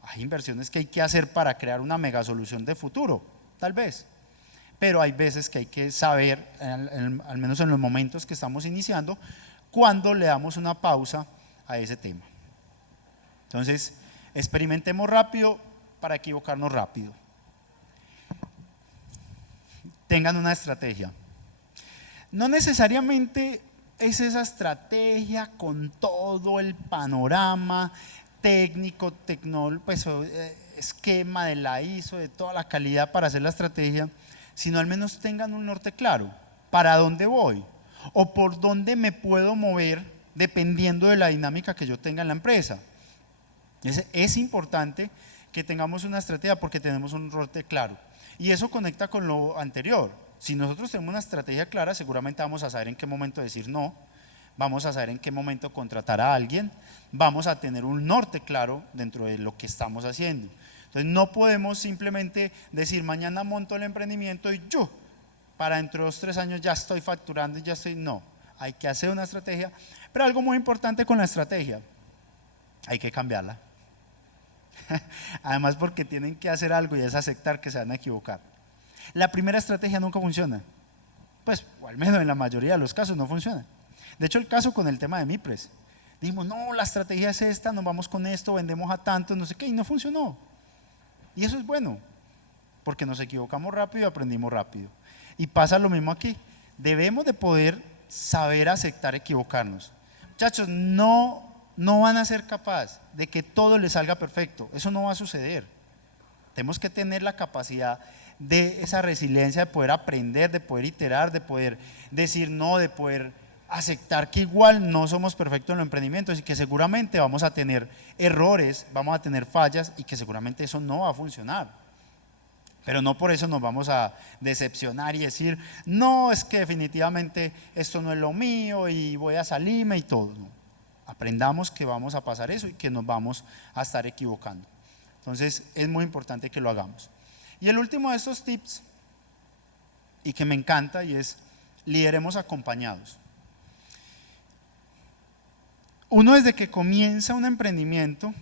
Hay inversiones que hay que hacer para crear una mega solución de futuro, tal vez, pero hay veces que hay que saber, al menos en los momentos que estamos iniciando, cuando le damos una pausa a ese tema. Entonces, experimentemos rápido para equivocarnos rápido. Tengan una estrategia. No necesariamente es esa estrategia con todo el panorama técnico, pues, esquema de la ISO, de toda la calidad para hacer la estrategia, sino al menos tengan un norte claro. ¿Para dónde voy? O por dónde me puedo mover dependiendo de la dinámica que yo tenga en la empresa. Es importante que tengamos una estrategia porque tenemos un norte claro. Y eso conecta con lo anterior. Si nosotros tenemos una estrategia clara, seguramente vamos a saber en qué momento decir no, vamos a saber en qué momento contratar a alguien, vamos a tener un norte claro dentro de lo que estamos haciendo. Entonces no podemos simplemente decir mañana monto el emprendimiento y yo para dentro de 2 o 3 años ya estoy facturando y ya estoy, no, hay que hacer una estrategia, pero algo muy importante con la estrategia, hay que cambiarla. Además porque tienen que hacer algo y es aceptar que se van a equivocar. La primera estrategia nunca funciona, pues o al menos en la mayoría de los casos no funciona. De hecho el caso con el tema de MIPRES, dijimos no, la estrategia es esta, nos vamos con esto, vendemos a tanto, no sé qué, y no funcionó. Y eso es bueno, porque nos equivocamos rápido y aprendimos rápido. Y pasa lo mismo aquí, debemos de poder saber aceptar equivocarnos. Muchachos, no van a ser capaces de que todo les salga perfecto, eso no va a suceder. Tenemos que tener la capacidad de esa resiliencia, de poder aprender, de poder iterar, de poder decir no, de poder aceptar que igual no somos perfectos en los emprendimientos y que seguramente vamos a tener errores, vamos a tener fallas y que seguramente eso no va a funcionar. Pero no por eso nos vamos a decepcionar y decir, no, es que definitivamente esto no es lo mío y voy a salirme y todo. No. Aprendamos que vamos a pasar eso y que nos vamos a estar equivocando. Entonces es muy importante que lo hagamos. Y el último de estos tips, y que me encanta, y es lideremos acompañados. Uno desde que comienza un emprendimiento,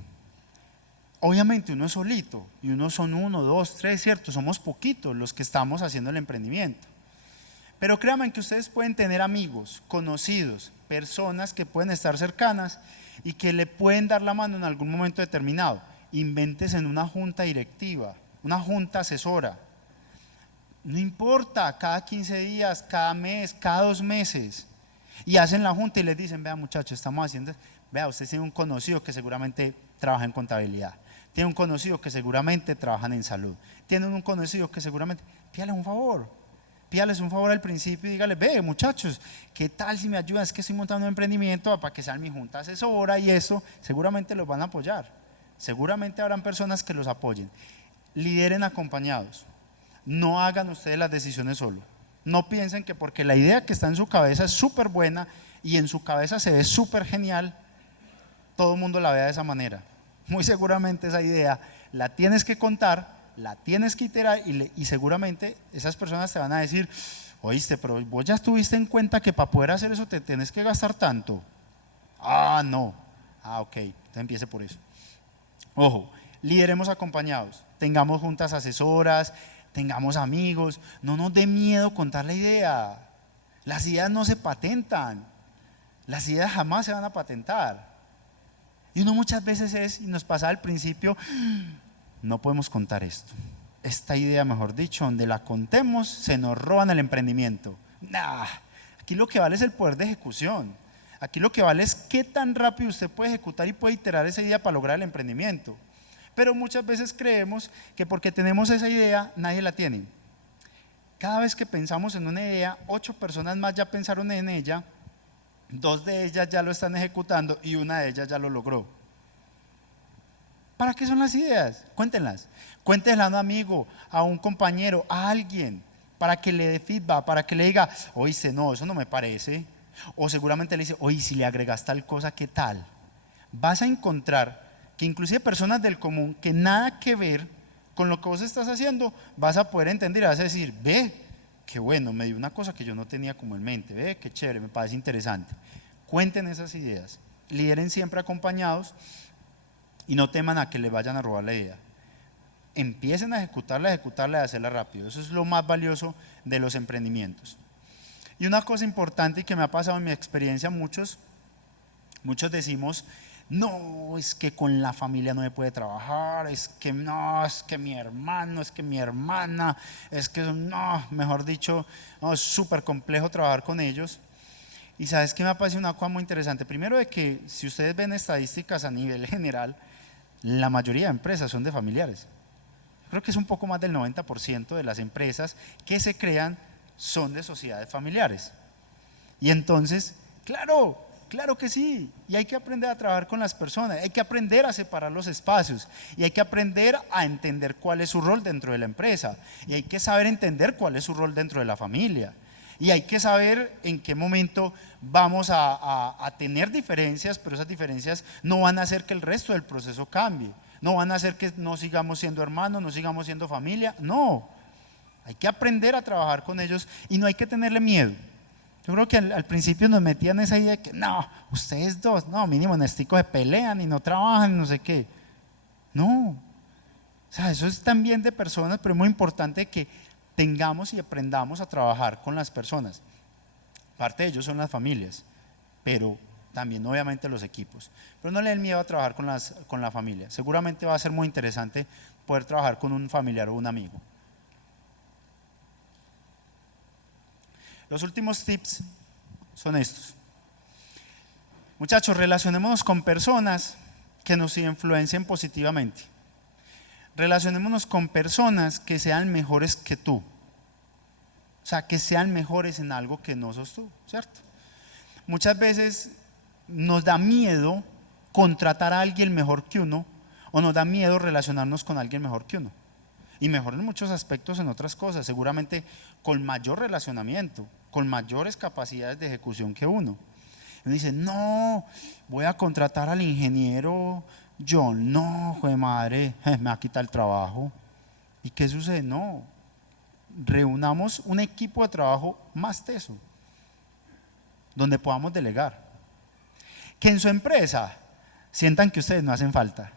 obviamente uno es solito, y uno son 1, 2, 3, ¿cierto? Somos poquitos los que estamos haciendo el emprendimiento. Pero créanme que ustedes pueden tener amigos, conocidos, personas que pueden estar cercanas y que le pueden dar la mano en algún momento determinado. Invéntese en una junta directiva, una junta asesora. No importa, cada 15 días, cada mes, cada 2 meses. Y hacen la junta y les dicen, vea muchachos, estamos haciendo, vea, usted tiene un conocido que seguramente trabaja en contabilidad. Tiene un conocido que seguramente trabajan en salud. Tienen un conocido que seguramente, pídale un favor. Pídales un favor al principio y dígale, ve muchachos, ¿qué tal si me ayudan? Es que estoy montando un emprendimiento para que sean mi junta asesora y eso, seguramente los van a apoyar. Seguramente habrán personas que los apoyen. Lideren acompañados. No hagan ustedes las decisiones solo. No piensen que porque la idea que está en su cabeza es súper buena y en su cabeza se ve súper genial, todo el mundo la vea de esa manera. Muy seguramente esa idea la tienes que contar, la tienes que iterar y seguramente esas personas te van a decir, oíste, pero vos ya tuviste en cuenta que para poder hacer eso te tienes que gastar tanto. Ah, no. Ah, ok, entonces empiece por eso. Ojo, lideremos acompañados, tengamos juntas asesoras, tengamos amigos, no nos dé miedo contar la idea. Las ideas no se patentan, las ideas jamás se van a patentar. Y uno muchas veces y nos pasa al principio, no podemos contar esto. Esta idea, mejor dicho, donde la contemos, se nos roban el emprendimiento. Nah, aquí lo que vale es el poder de ejecución. Aquí lo que vale es qué tan rápido usted puede ejecutar y puede iterar esa idea para lograr el emprendimiento. Pero muchas veces creemos que porque tenemos esa idea, nadie la tiene. Cada vez que pensamos en una idea, 8 personas más ya pensaron en ella, 2 de ellas ya lo están ejecutando y una de ellas ya lo logró. ¿Para qué son las ideas? Cuéntenlas. Cuéntenlas a un amigo, a un compañero, a alguien, para que le dé feedback, para que le diga, oíste, no, eso no me parece. O seguramente le dice, oye, si le agregas tal cosa, ¿qué tal? Vas a encontrar que inclusive personas del común que nada que ver con lo que vos estás haciendo, vas a poder entender y vas a decir, ve, qué bueno, me dio una cosa que yo no tenía como en mente, ve, qué chévere, me parece interesante. Cuenten esas ideas, lideren siempre acompañados y no teman a que le vayan a robar la idea. Empiecen a ejecutarla y a hacerla rápido. Eso es lo más valioso de los emprendimientos. Y una cosa importante y que me ha pasado en mi experiencia, muchos decimos, no, es que con la familia no se puede trabajar, es que no, es que mi hermano, es que mi hermana, es que no, mejor dicho, no, es súper complejo trabajar con ellos. Y sabes que me ha parecido una cosa muy interesante. Primero de que si ustedes ven estadísticas a nivel general, la mayoría de empresas son de familiares. Creo que es un poco más del 90% de las empresas que se crean son de sociedades familiares. Y entonces, claro que sí, y hay que aprender a trabajar con las personas, hay que aprender a separar los espacios y hay que aprender a entender cuál es su rol dentro de la empresa y hay que saber entender cuál es su rol dentro de la familia y hay que saber en qué momento vamos a tener diferencias, pero esas diferencias no van a hacer que el resto del proceso cambie, no van a hacer que no sigamos siendo hermanos, no sigamos siendo familia, no, hay que aprender a trabajar con ellos y no hay que tenerle miedo. Yo creo que al principio nos metían esa idea de que no, ustedes dos, no, mínimo en estico se pelean y no trabajan, no sé qué. No, o sea, eso es también de personas, pero es muy importante que tengamos y aprendamos a trabajar con las personas. Parte de ellos son las familias, pero también obviamente los equipos. Pero no le den miedo a trabajar con la familia. Seguramente va a ser muy interesante poder trabajar con un familiar o un amigo. Los últimos tips son estos. Muchachos, relacionémonos con personas que nos influencien positivamente. Relacionémonos con personas que sean mejores que tú. O sea, que sean mejores en algo que no sos tú, ¿cierto? Muchas veces nos da miedo contratar a alguien mejor que uno o nos da miedo relacionarnos con alguien mejor que uno. y mejor en muchos aspectos en otras cosas, seguramente con mayor relacionamiento, con mayores capacidades de ejecución que uno. Uno dice, no, voy a contratar al ingeniero John, no, joder madre, me va a quitar el trabajo. ¿Y qué sucede? No, reunamos un equipo de trabajo más teso, donde podamos delegar. Que en su empresa sientan que ustedes no hacen falta.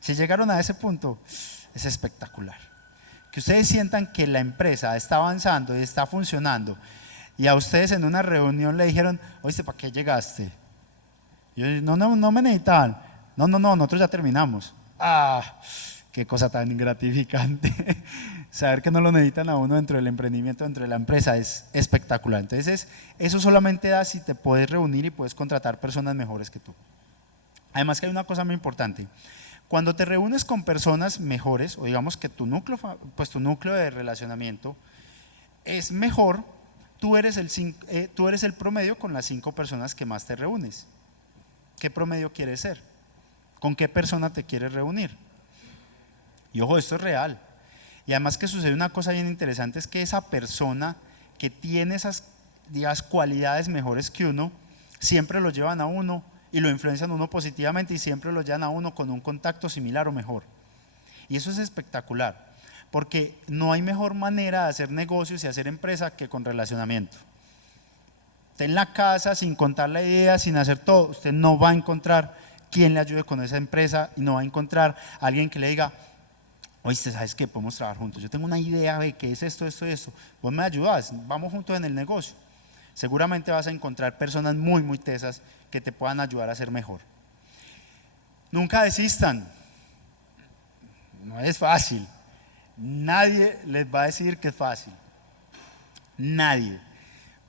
Si llegaron a ese punto, es espectacular. Que ustedes sientan que la empresa está avanzando y está funcionando, y a ustedes en una reunión le dijeron, oíste, ¿para qué llegaste? Y yo, no me necesitaban. No, nosotros ya terminamos. Ah, qué cosa tan gratificante. Saber que no lo necesitan a uno dentro del emprendimiento, dentro de la empresa, es espectacular. Entonces, eso solamente da si te puedes reunir y puedes contratar personas mejores que tú. Además que hay una cosa muy importante. Cuando te reúnes con personas mejores, o digamos que tu núcleo de relacionamiento es mejor, tú eres el promedio con las 5 personas que más te reúnes. ¿Qué promedio quieres ser? ¿Con qué persona te quieres reunir? Y ojo, esto es real. Y además que sucede una cosa bien interesante, es que esa persona que tiene esas, digamos, cualidades mejores que uno, siempre lo llevan a uno y lo influencian a uno positivamente, y siempre lo llevan a uno con un contacto similar o mejor. Y eso es espectacular, porque no hay mejor manera de hacer negocios y hacer empresa que con relacionamiento. Usted en la casa, sin contar la idea, sin hacer todo, usted no va a encontrar quien le ayude con esa empresa, y no va a encontrar a alguien que le diga, oíste, ¿sabes qué? Podemos trabajar juntos. Yo tengo una idea de qué es esto, esto y esto. Vos me ayudas, vamos juntos en el negocio. Seguramente vas a encontrar personas muy, muy tesas que te puedan ayudar a ser mejor. Nunca desistan. No es fácil. Nadie les va a decir que es fácil. Nadie.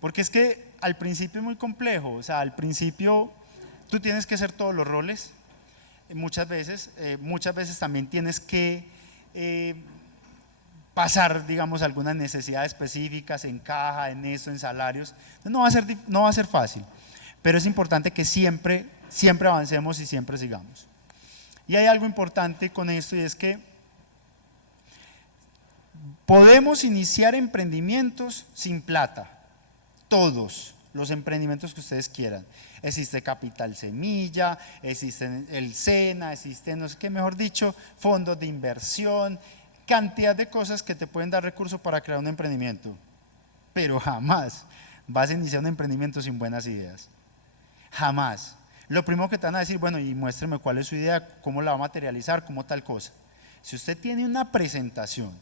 Porque es que al principio es muy complejo. O sea, al principio tú tienes que hacer todos los roles. Muchas veces también tienes que pasar, digamos, algunas necesidades específicas en caja, en eso, en salarios. Entonces no va a ser fácil, pero es importante que siempre avancemos y siempre sigamos. Y hay algo importante con esto, y es que podemos iniciar emprendimientos sin plata, todos los emprendimientos que ustedes quieran. Existe Capital Semilla, existe el SENA, existe no sé qué, mejor dicho, fondos de inversión, cantidad de cosas que te pueden dar recursos para crear un emprendimiento. Pero jamás vas a iniciar un emprendimiento sin buenas ideas. Jamás. Lo primero que te van a decir, bueno, y muéstrame cuál es su idea, cómo la va a materializar, cómo tal cosa. Si usted tiene una presentación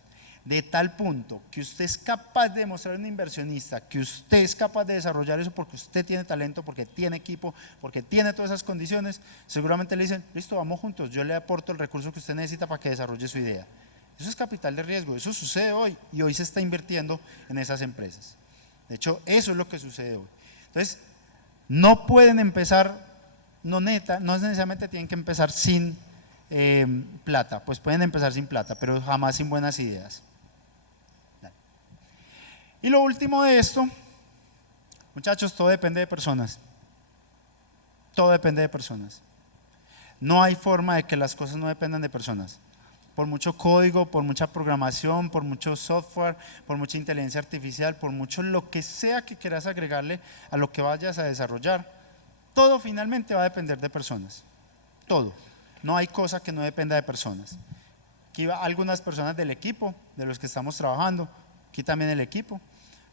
de tal punto que usted es capaz de demostrar a un inversionista que usted es capaz de desarrollar eso porque usted tiene talento, porque tiene equipo, porque tiene todas esas condiciones, seguramente le dicen, listo, vamos juntos, yo le aporto el recurso que usted necesita para que desarrolle su idea. Eso es capital de riesgo, eso sucede hoy, y hoy se está invirtiendo en esas empresas. De hecho, eso es lo que sucede hoy. Entonces, no pueden empezar, no necesariamente tienen que empezar sin plata, pues pueden empezar sin plata, pero jamás sin buenas ideas. Y lo último de esto, muchachos, todo depende de personas. Todo depende de personas. No hay forma de que las cosas no dependan de personas. Por mucho código, por mucha programación, por mucho software, por mucha inteligencia artificial, por mucho lo que sea que quieras agregarle a lo que vayas a desarrollar, todo finalmente va a depender de personas. Todo. No hay cosa que no dependa de personas. Aquí va algunas personas del equipo, de los que estamos trabajando, aquí también el equipo.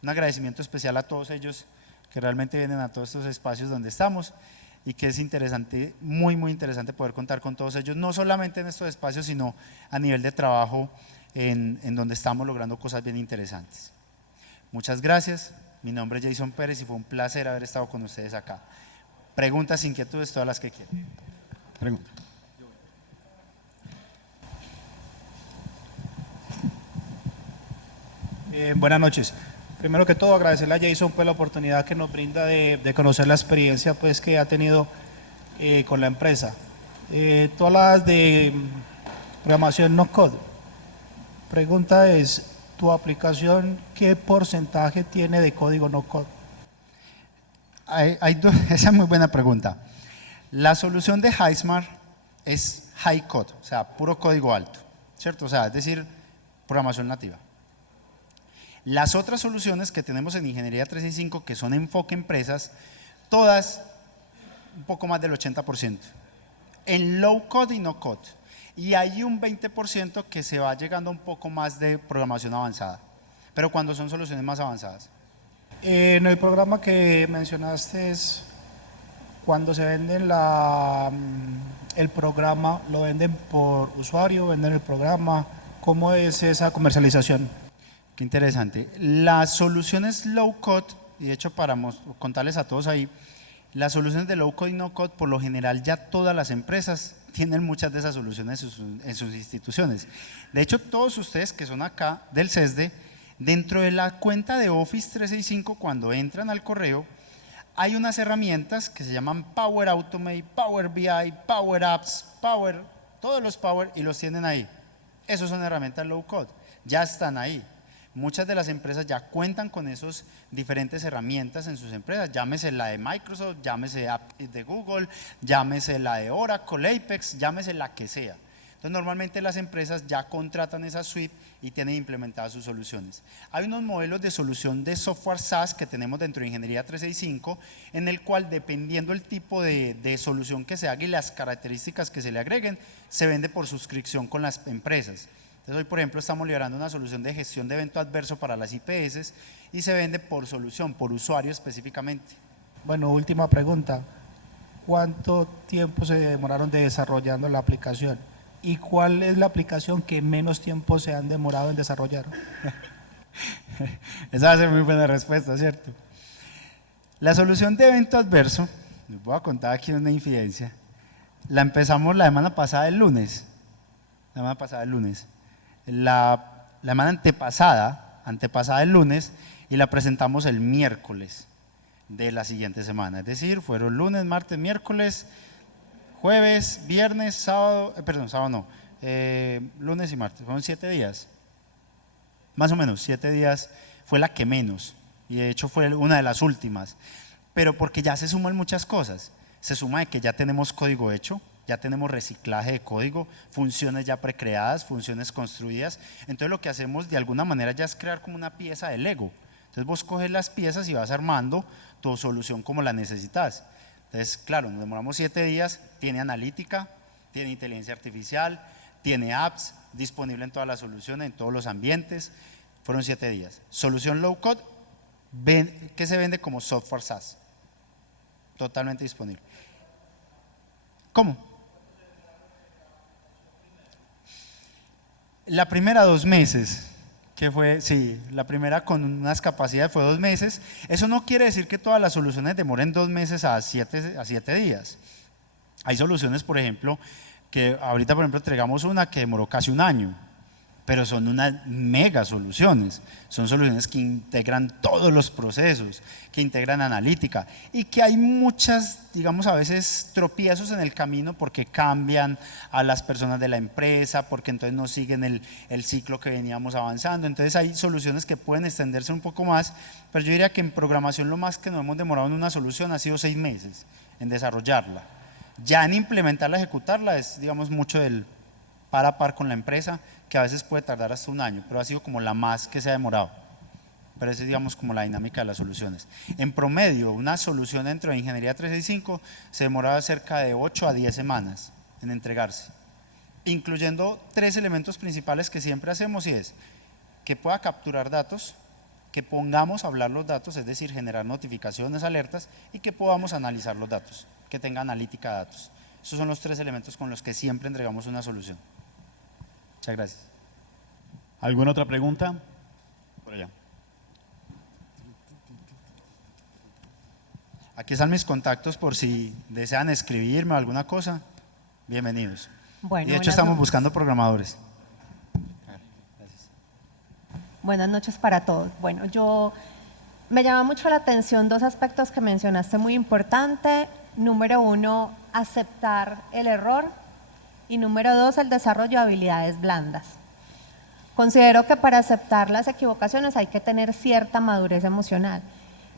Un agradecimiento especial a todos ellos que realmente vienen a todos estos espacios donde estamos, y que es interesante, muy, muy interesante poder contar con todos ellos, no solamente en estos espacios, sino a nivel de trabajo en donde estamos logrando cosas bien interesantes. Muchas gracias, mi nombre es Jason Pérez y fue un placer haber estado con ustedes acá. Preguntas, inquietudes, todas las que quieran. Pregunta. Buenas noches. Primero que todo, agradecerle a Jason por la oportunidad que nos brinda de conocer la experiencia pues, que ha tenido con la empresa. Tú hablas de programación no code. Pregunta es, ¿tu aplicación qué porcentaje tiene de código no code? Esa es muy buena pregunta. La solución de HighSmart es high code, o sea, puro código alto, ¿cierto? O sea, es decir, programación nativa. Las otras soluciones que tenemos en Ingeniería 365, que son enfoque empresas, todas un poco más del 80%, en low code y no code. Y hay un 20% que se va llegando a un poco más de programación avanzada, pero cuando son soluciones más avanzadas. En el programa que mencionaste, cuando se venden el programa, ¿lo venden por usuario, venden el programa? ¿Cómo es esa comercialización? Qué interesante. Las soluciones low code, y de hecho para contarles a todos ahí, las soluciones de low code y no code, por lo general ya todas las empresas tienen muchas de esas soluciones en sus instituciones. De hecho, todos ustedes que son acá del CESDE, dentro de la cuenta de Office 365, cuando entran al correo, hay unas herramientas que se llaman Power Automate, Power BI, Power Apps, todos los Power, y los tienen ahí. Esos son herramientas low code, ya están ahí. Muchas de las empresas ya cuentan con esas diferentes herramientas en sus empresas, llámese la de Microsoft, llámese de Google, llámese la de Oracle, Apex, llámese la que sea. Entonces normalmente las empresas ya contratan esa suite y tienen implementadas sus soluciones. Hay unos modelos de solución de software SaaS que tenemos dentro de Ingeniería 365, en el cual dependiendo el tipo de solución que se haga y las características que se le agreguen, se vende por suscripción con las empresas. Entonces hoy, por ejemplo, estamos liberando una solución de gestión de evento adverso para las IPS y se vende por solución, por usuario específicamente. Bueno, última pregunta. ¿Cuánto tiempo se demoraron desarrollando la aplicación? ¿Y cuál es la aplicación que menos tiempo se han demorado en desarrollar? Esa va a ser muy buena respuesta, ¿cierto? La solución de evento adverso, les voy a contar aquí una infidencia, la empezamos la semana pasada el lunes. La semana antepasada el lunes, y la presentamos el miércoles de la siguiente semana. Es decir, fueron lunes, martes, miércoles, jueves, viernes, sábado, lunes y martes. Fueron 7 días. Más o menos, 7 días fue la que menos. Y de hecho fue una de las últimas. Pero porque ya se suman muchas cosas. Se suma de que ya tenemos código hecho, ya tenemos reciclaje de código, funciones ya precreadas, funciones construidas. Entonces lo que hacemos de alguna manera ya es crear como una pieza de Lego. Entonces vos coges las piezas y vas armando tu solución como la necesitas. Entonces, claro, nos demoramos 7 días, tiene analítica, tiene inteligencia artificial, tiene apps disponible en todas las soluciones, en todos los ambientes. Fueron 7 días. Solución low code que se vende como software SaaS, totalmente disponible. ¿Cómo? La primera 2 meses, que fue, sí, la primera con unas capacidades fue 2 meses. Eso no quiere decir que todas las soluciones demoren 2 meses a 7 días. Hay soluciones, por ejemplo, que ahorita, por ejemplo, entregamos una que demoró casi 1 año, pero son unas mega soluciones. Son soluciones que integran todos los procesos, que integran analítica y que hay muchas, digamos, a veces tropiezos en el camino porque cambian a las personas de la empresa, porque entonces no siguen el ciclo que veníamos avanzando. Entonces hay soluciones que pueden extenderse un poco más, pero yo diría que en programación lo más que nos hemos demorado en una solución ha sido 6 meses en desarrollarla. Ya en implementarla, ejecutarla es, digamos, mucho del par a par con la empresa, que a veces puede tardar hasta 1 año, pero ha sido como la más que se ha demorado. Pero esa es, digamos, como la dinámica de las soluciones. En promedio, una solución dentro de Ingeniería 365 se demoraba cerca de 8 a 10 semanas en entregarse, incluyendo 3 elementos principales que siempre hacemos, y es que pueda capturar datos, que pongamos a hablar los datos, es decir, generar notificaciones, alertas, y que podamos analizar los datos, que tenga analítica de datos. Esos son los 3 elementos con los que siempre entregamos una solución. Muchas gracias. ¿Alguna otra pregunta? Por allá. Aquí están mis contactos por si desean escribirme o alguna cosa. Bienvenidos. Bueno, y de hecho estamos buscando programadores. Gracias. Buenas noches para todos. Bueno, me llama mucho la atención 2 aspectos que mencionaste muy importante. Número 1, aceptar el error, y número 2, el desarrollo de habilidades blandas. Considero que para aceptar las equivocaciones hay que tener cierta madurez emocional.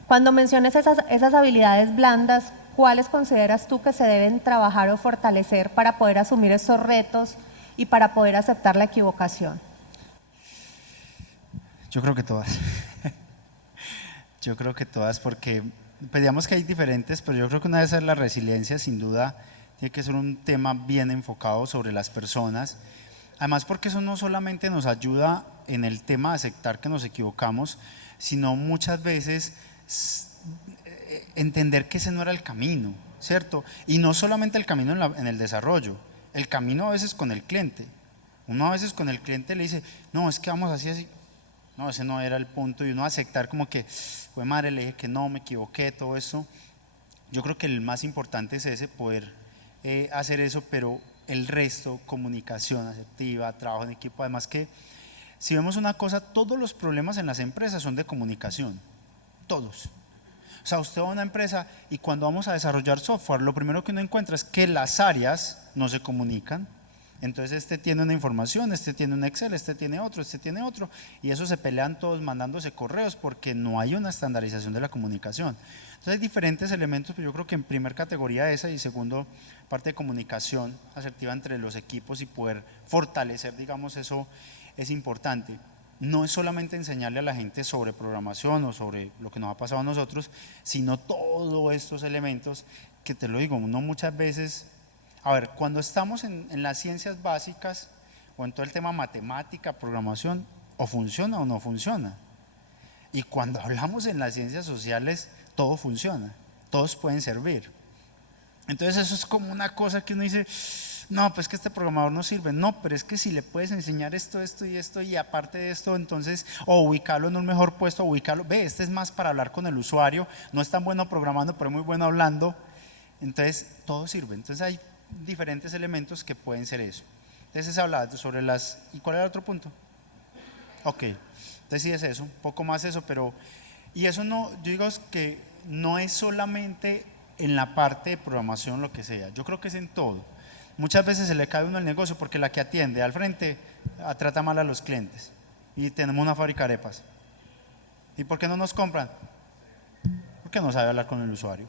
Cuando menciones esas habilidades blandas, ¿cuáles consideras tú que se deben trabajar o fortalecer para poder asumir esos retos y para poder aceptar la equivocación? Yo creo que todas. Yo creo que todas, porque pedíamos que hay diferentes, pero yo creo que una de esas, la resiliencia, sin duda, tiene que ser un tema bien enfocado sobre las personas. Además, porque eso no solamente nos ayuda en el tema de aceptar que nos equivocamos, sino muchas veces entender que ese no era el camino, ¿cierto? Y no solamente el camino en el desarrollo, el camino a veces con el cliente. Uno a veces con el cliente le dice, no, es que vamos así, así. No, ese no era el punto, y uno aceptar como que, pues madre, le dije que no, me equivoqué, todo eso. Yo creo que el más importante es ese, poder hacer eso, pero el resto, comunicación asertiva, trabajo en equipo, además que si vemos una cosa, todos los problemas en las empresas son de comunicación, todos. O sea, usted va a una empresa y cuando vamos a desarrollar software, lo primero que uno encuentra es que las áreas no se comunican. Entonces este tiene una información, este tiene un Excel, este tiene otro, y eso se pelean todos mandándose correos porque no hay una estandarización de la comunicación. Entonces hay diferentes elementos, pero yo creo que en primer categoría esa, y segundo, parte de comunicación asertiva entre los equipos y poder fortalecer, digamos, eso es importante. No es solamente enseñarle a la gente sobre programación o sobre lo que nos ha pasado a nosotros, sino todos estos elementos que, te lo digo, uno muchas veces, a ver, cuando estamos en las ciencias básicas o en todo el tema matemática, programación, o funciona o no funciona. Y cuando hablamos en las ciencias sociales, todo funciona, todos pueden servir. Entonces eso es como una cosa que uno dice, no, pues que este programador no sirve. No, pero es que si le puedes enseñar esto, esto y esto, y aparte de esto, entonces, o ubicarlo en un mejor puesto, ubicarlo, ve, este es más para hablar con el usuario, no es tan bueno programando, pero es muy bueno hablando. Entonces, todo sirve. Entonces hay diferentes elementos que pueden ser eso. Entonces se habla sobre las… ¿Y cuál era el otro punto? Ok, entonces sí es eso, un poco más eso, pero… Y eso no, yo digo que no es solamente en la parte de programación, lo que sea, yo creo que es en todo. Muchas veces se le cae uno el negocio porque la que atiende al frente trata mal a los clientes, y tenemos una fábrica de arepas. ¿Y por qué no nos compran? Porque no sabe hablar con el usuario,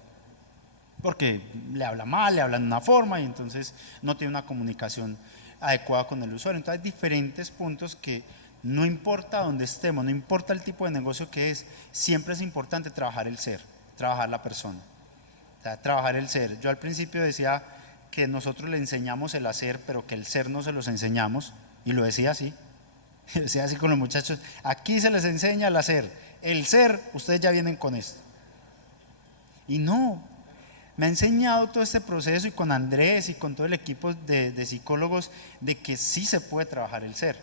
porque le habla mal, le habla de una forma y entonces no tiene una comunicación adecuada con el usuario. Entonces hay diferentes puntos que no importa dónde estemos, no importa el tipo de negocio que es, siempre es importante trabajar el ser, trabajar la persona, o sea, trabajar el ser. Yo al principio decía que nosotros le enseñamos el hacer, pero que el ser no se los enseñamos, y lo decía así, decía así con los muchachos, aquí se les enseña el hacer, el ser, ustedes ya vienen con esto. Y no, me ha enseñado todo este proceso, y con Andrés y con todo el equipo de psicólogos, de que sí se puede trabajar el ser,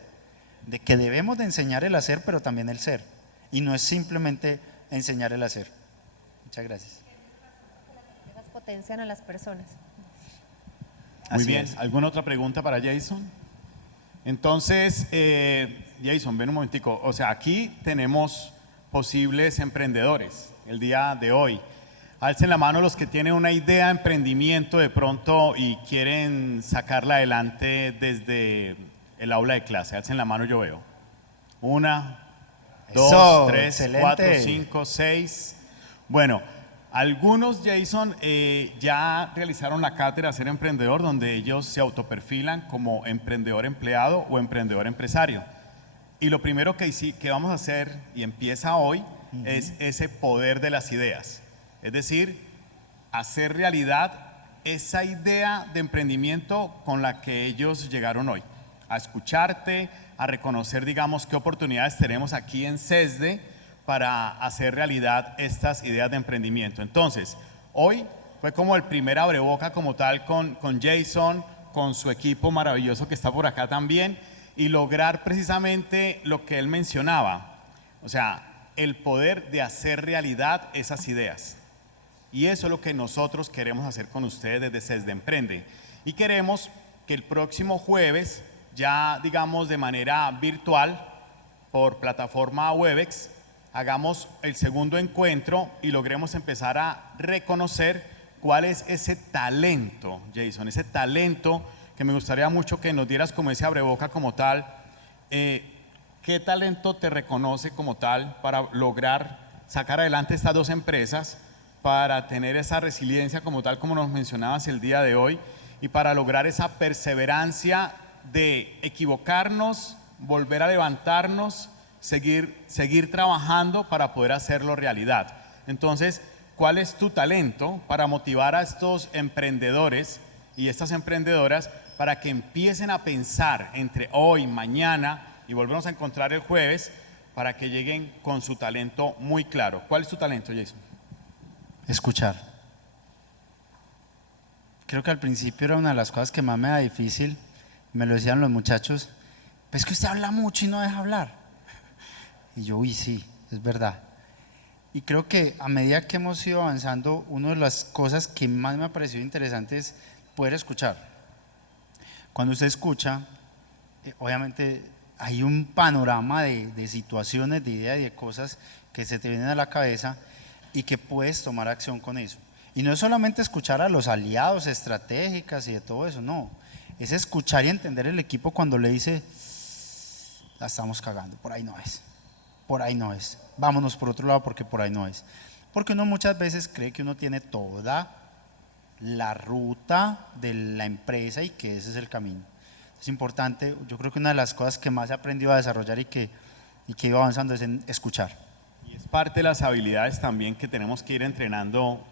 de que debemos de enseñar el hacer, pero también el ser, y no es simplemente enseñar el hacer. Muchas gracias. Las potencian a las personas. Muy Así bien, es. ¿alguna otra pregunta para Jason? Entonces, Jason, ven un momentico, o sea, aquí tenemos posibles emprendedores el día de hoy. Alcen la mano los que tienen una idea de emprendimiento de pronto y quieren sacarla adelante desde el aula de clase. Alcen la mano, yo veo. 1, 2, Eso, 3, excelente. 4, 5, 6. Bueno, algunos, Jason, ya realizaron la cátedra Ser Emprendedor, donde ellos se autoperfilan como emprendedor empleado o emprendedor empresario. Y lo primero que vamos a hacer, y empieza hoy, es ese poder de las ideas. Es decir, hacer realidad esa idea de emprendimiento con la que ellos llegaron hoy. A escucharte, a reconocer, digamos, qué oportunidades tenemos aquí en CESDE para hacer realidad estas ideas de emprendimiento. Entonces, hoy fue como el primer abreboca como tal con Jason, con su equipo maravilloso que está por acá también, y lograr precisamente lo que él mencionaba, o sea, el poder de hacer realidad esas ideas. Y eso es lo que nosotros queremos hacer con ustedes desde CESDE Emprende. Y queremos que el próximo jueves, ya digamos de manera virtual, por plataforma Webex, hagamos el segundo encuentro y logremos empezar a reconocer cuál es ese talento, Jason, ese talento que me gustaría mucho que nos dieras como ese abreboca como tal. ¿Qué talento te reconoce como tal para lograr sacar adelante estas dos empresas, para tener esa resiliencia como tal, como nos mencionabas el día de hoy, y para lograr esa perseverancia de equivocarnos, volver a levantarnos, seguir trabajando para poder hacerlo realidad. Entonces, ¿cuál es tu talento para motivar a estos emprendedores y estas emprendedoras para que empiecen a pensar entre hoy, mañana y volvemos a encontrar el jueves para que lleguen con su talento muy claro? ¿Cuál es tu talento, Jason? Escuchar. Creo que al principio era una de las cosas que más me da difícil, me lo decían los muchachos, pues es que usted habla mucho y no deja hablar. Y yo, uy, sí, es verdad. Y creo que a medida que hemos ido avanzando, una de las cosas que más me ha parecido interesante es poder escuchar. Cuando usted escucha, obviamente hay un panorama de situaciones, de ideas y de cosas que se te vienen a la cabeza y que puedes tomar acción con eso. Y no es solamente escuchar a los aliados estratégicas y de todo eso, no. Es escuchar y entender el equipo cuando le dice, la estamos cagando, por ahí no es, por ahí no es, vámonos por otro lado porque por ahí no es. Porque uno muchas veces cree que uno tiene toda la ruta de la empresa y que ese es el camino. Es importante, yo creo que una de las cosas que más he aprendido a desarrollar y que he ido avanzando es en escuchar. Y es parte de las habilidades también que tenemos que ir entrenando,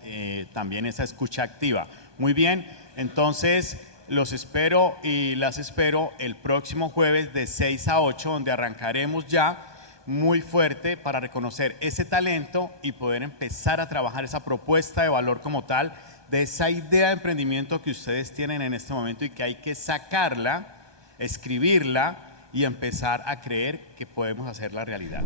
también esa escucha activa. Muy bien, entonces los espero y las espero el próximo jueves de 6 a 8, donde arrancaremos ya muy fuerte para reconocer ese talento y poder empezar a trabajar esa propuesta de valor como tal, de esa idea de emprendimiento que ustedes tienen en este momento y que hay que sacarla, escribirla y empezar a creer que podemos hacerla realidad.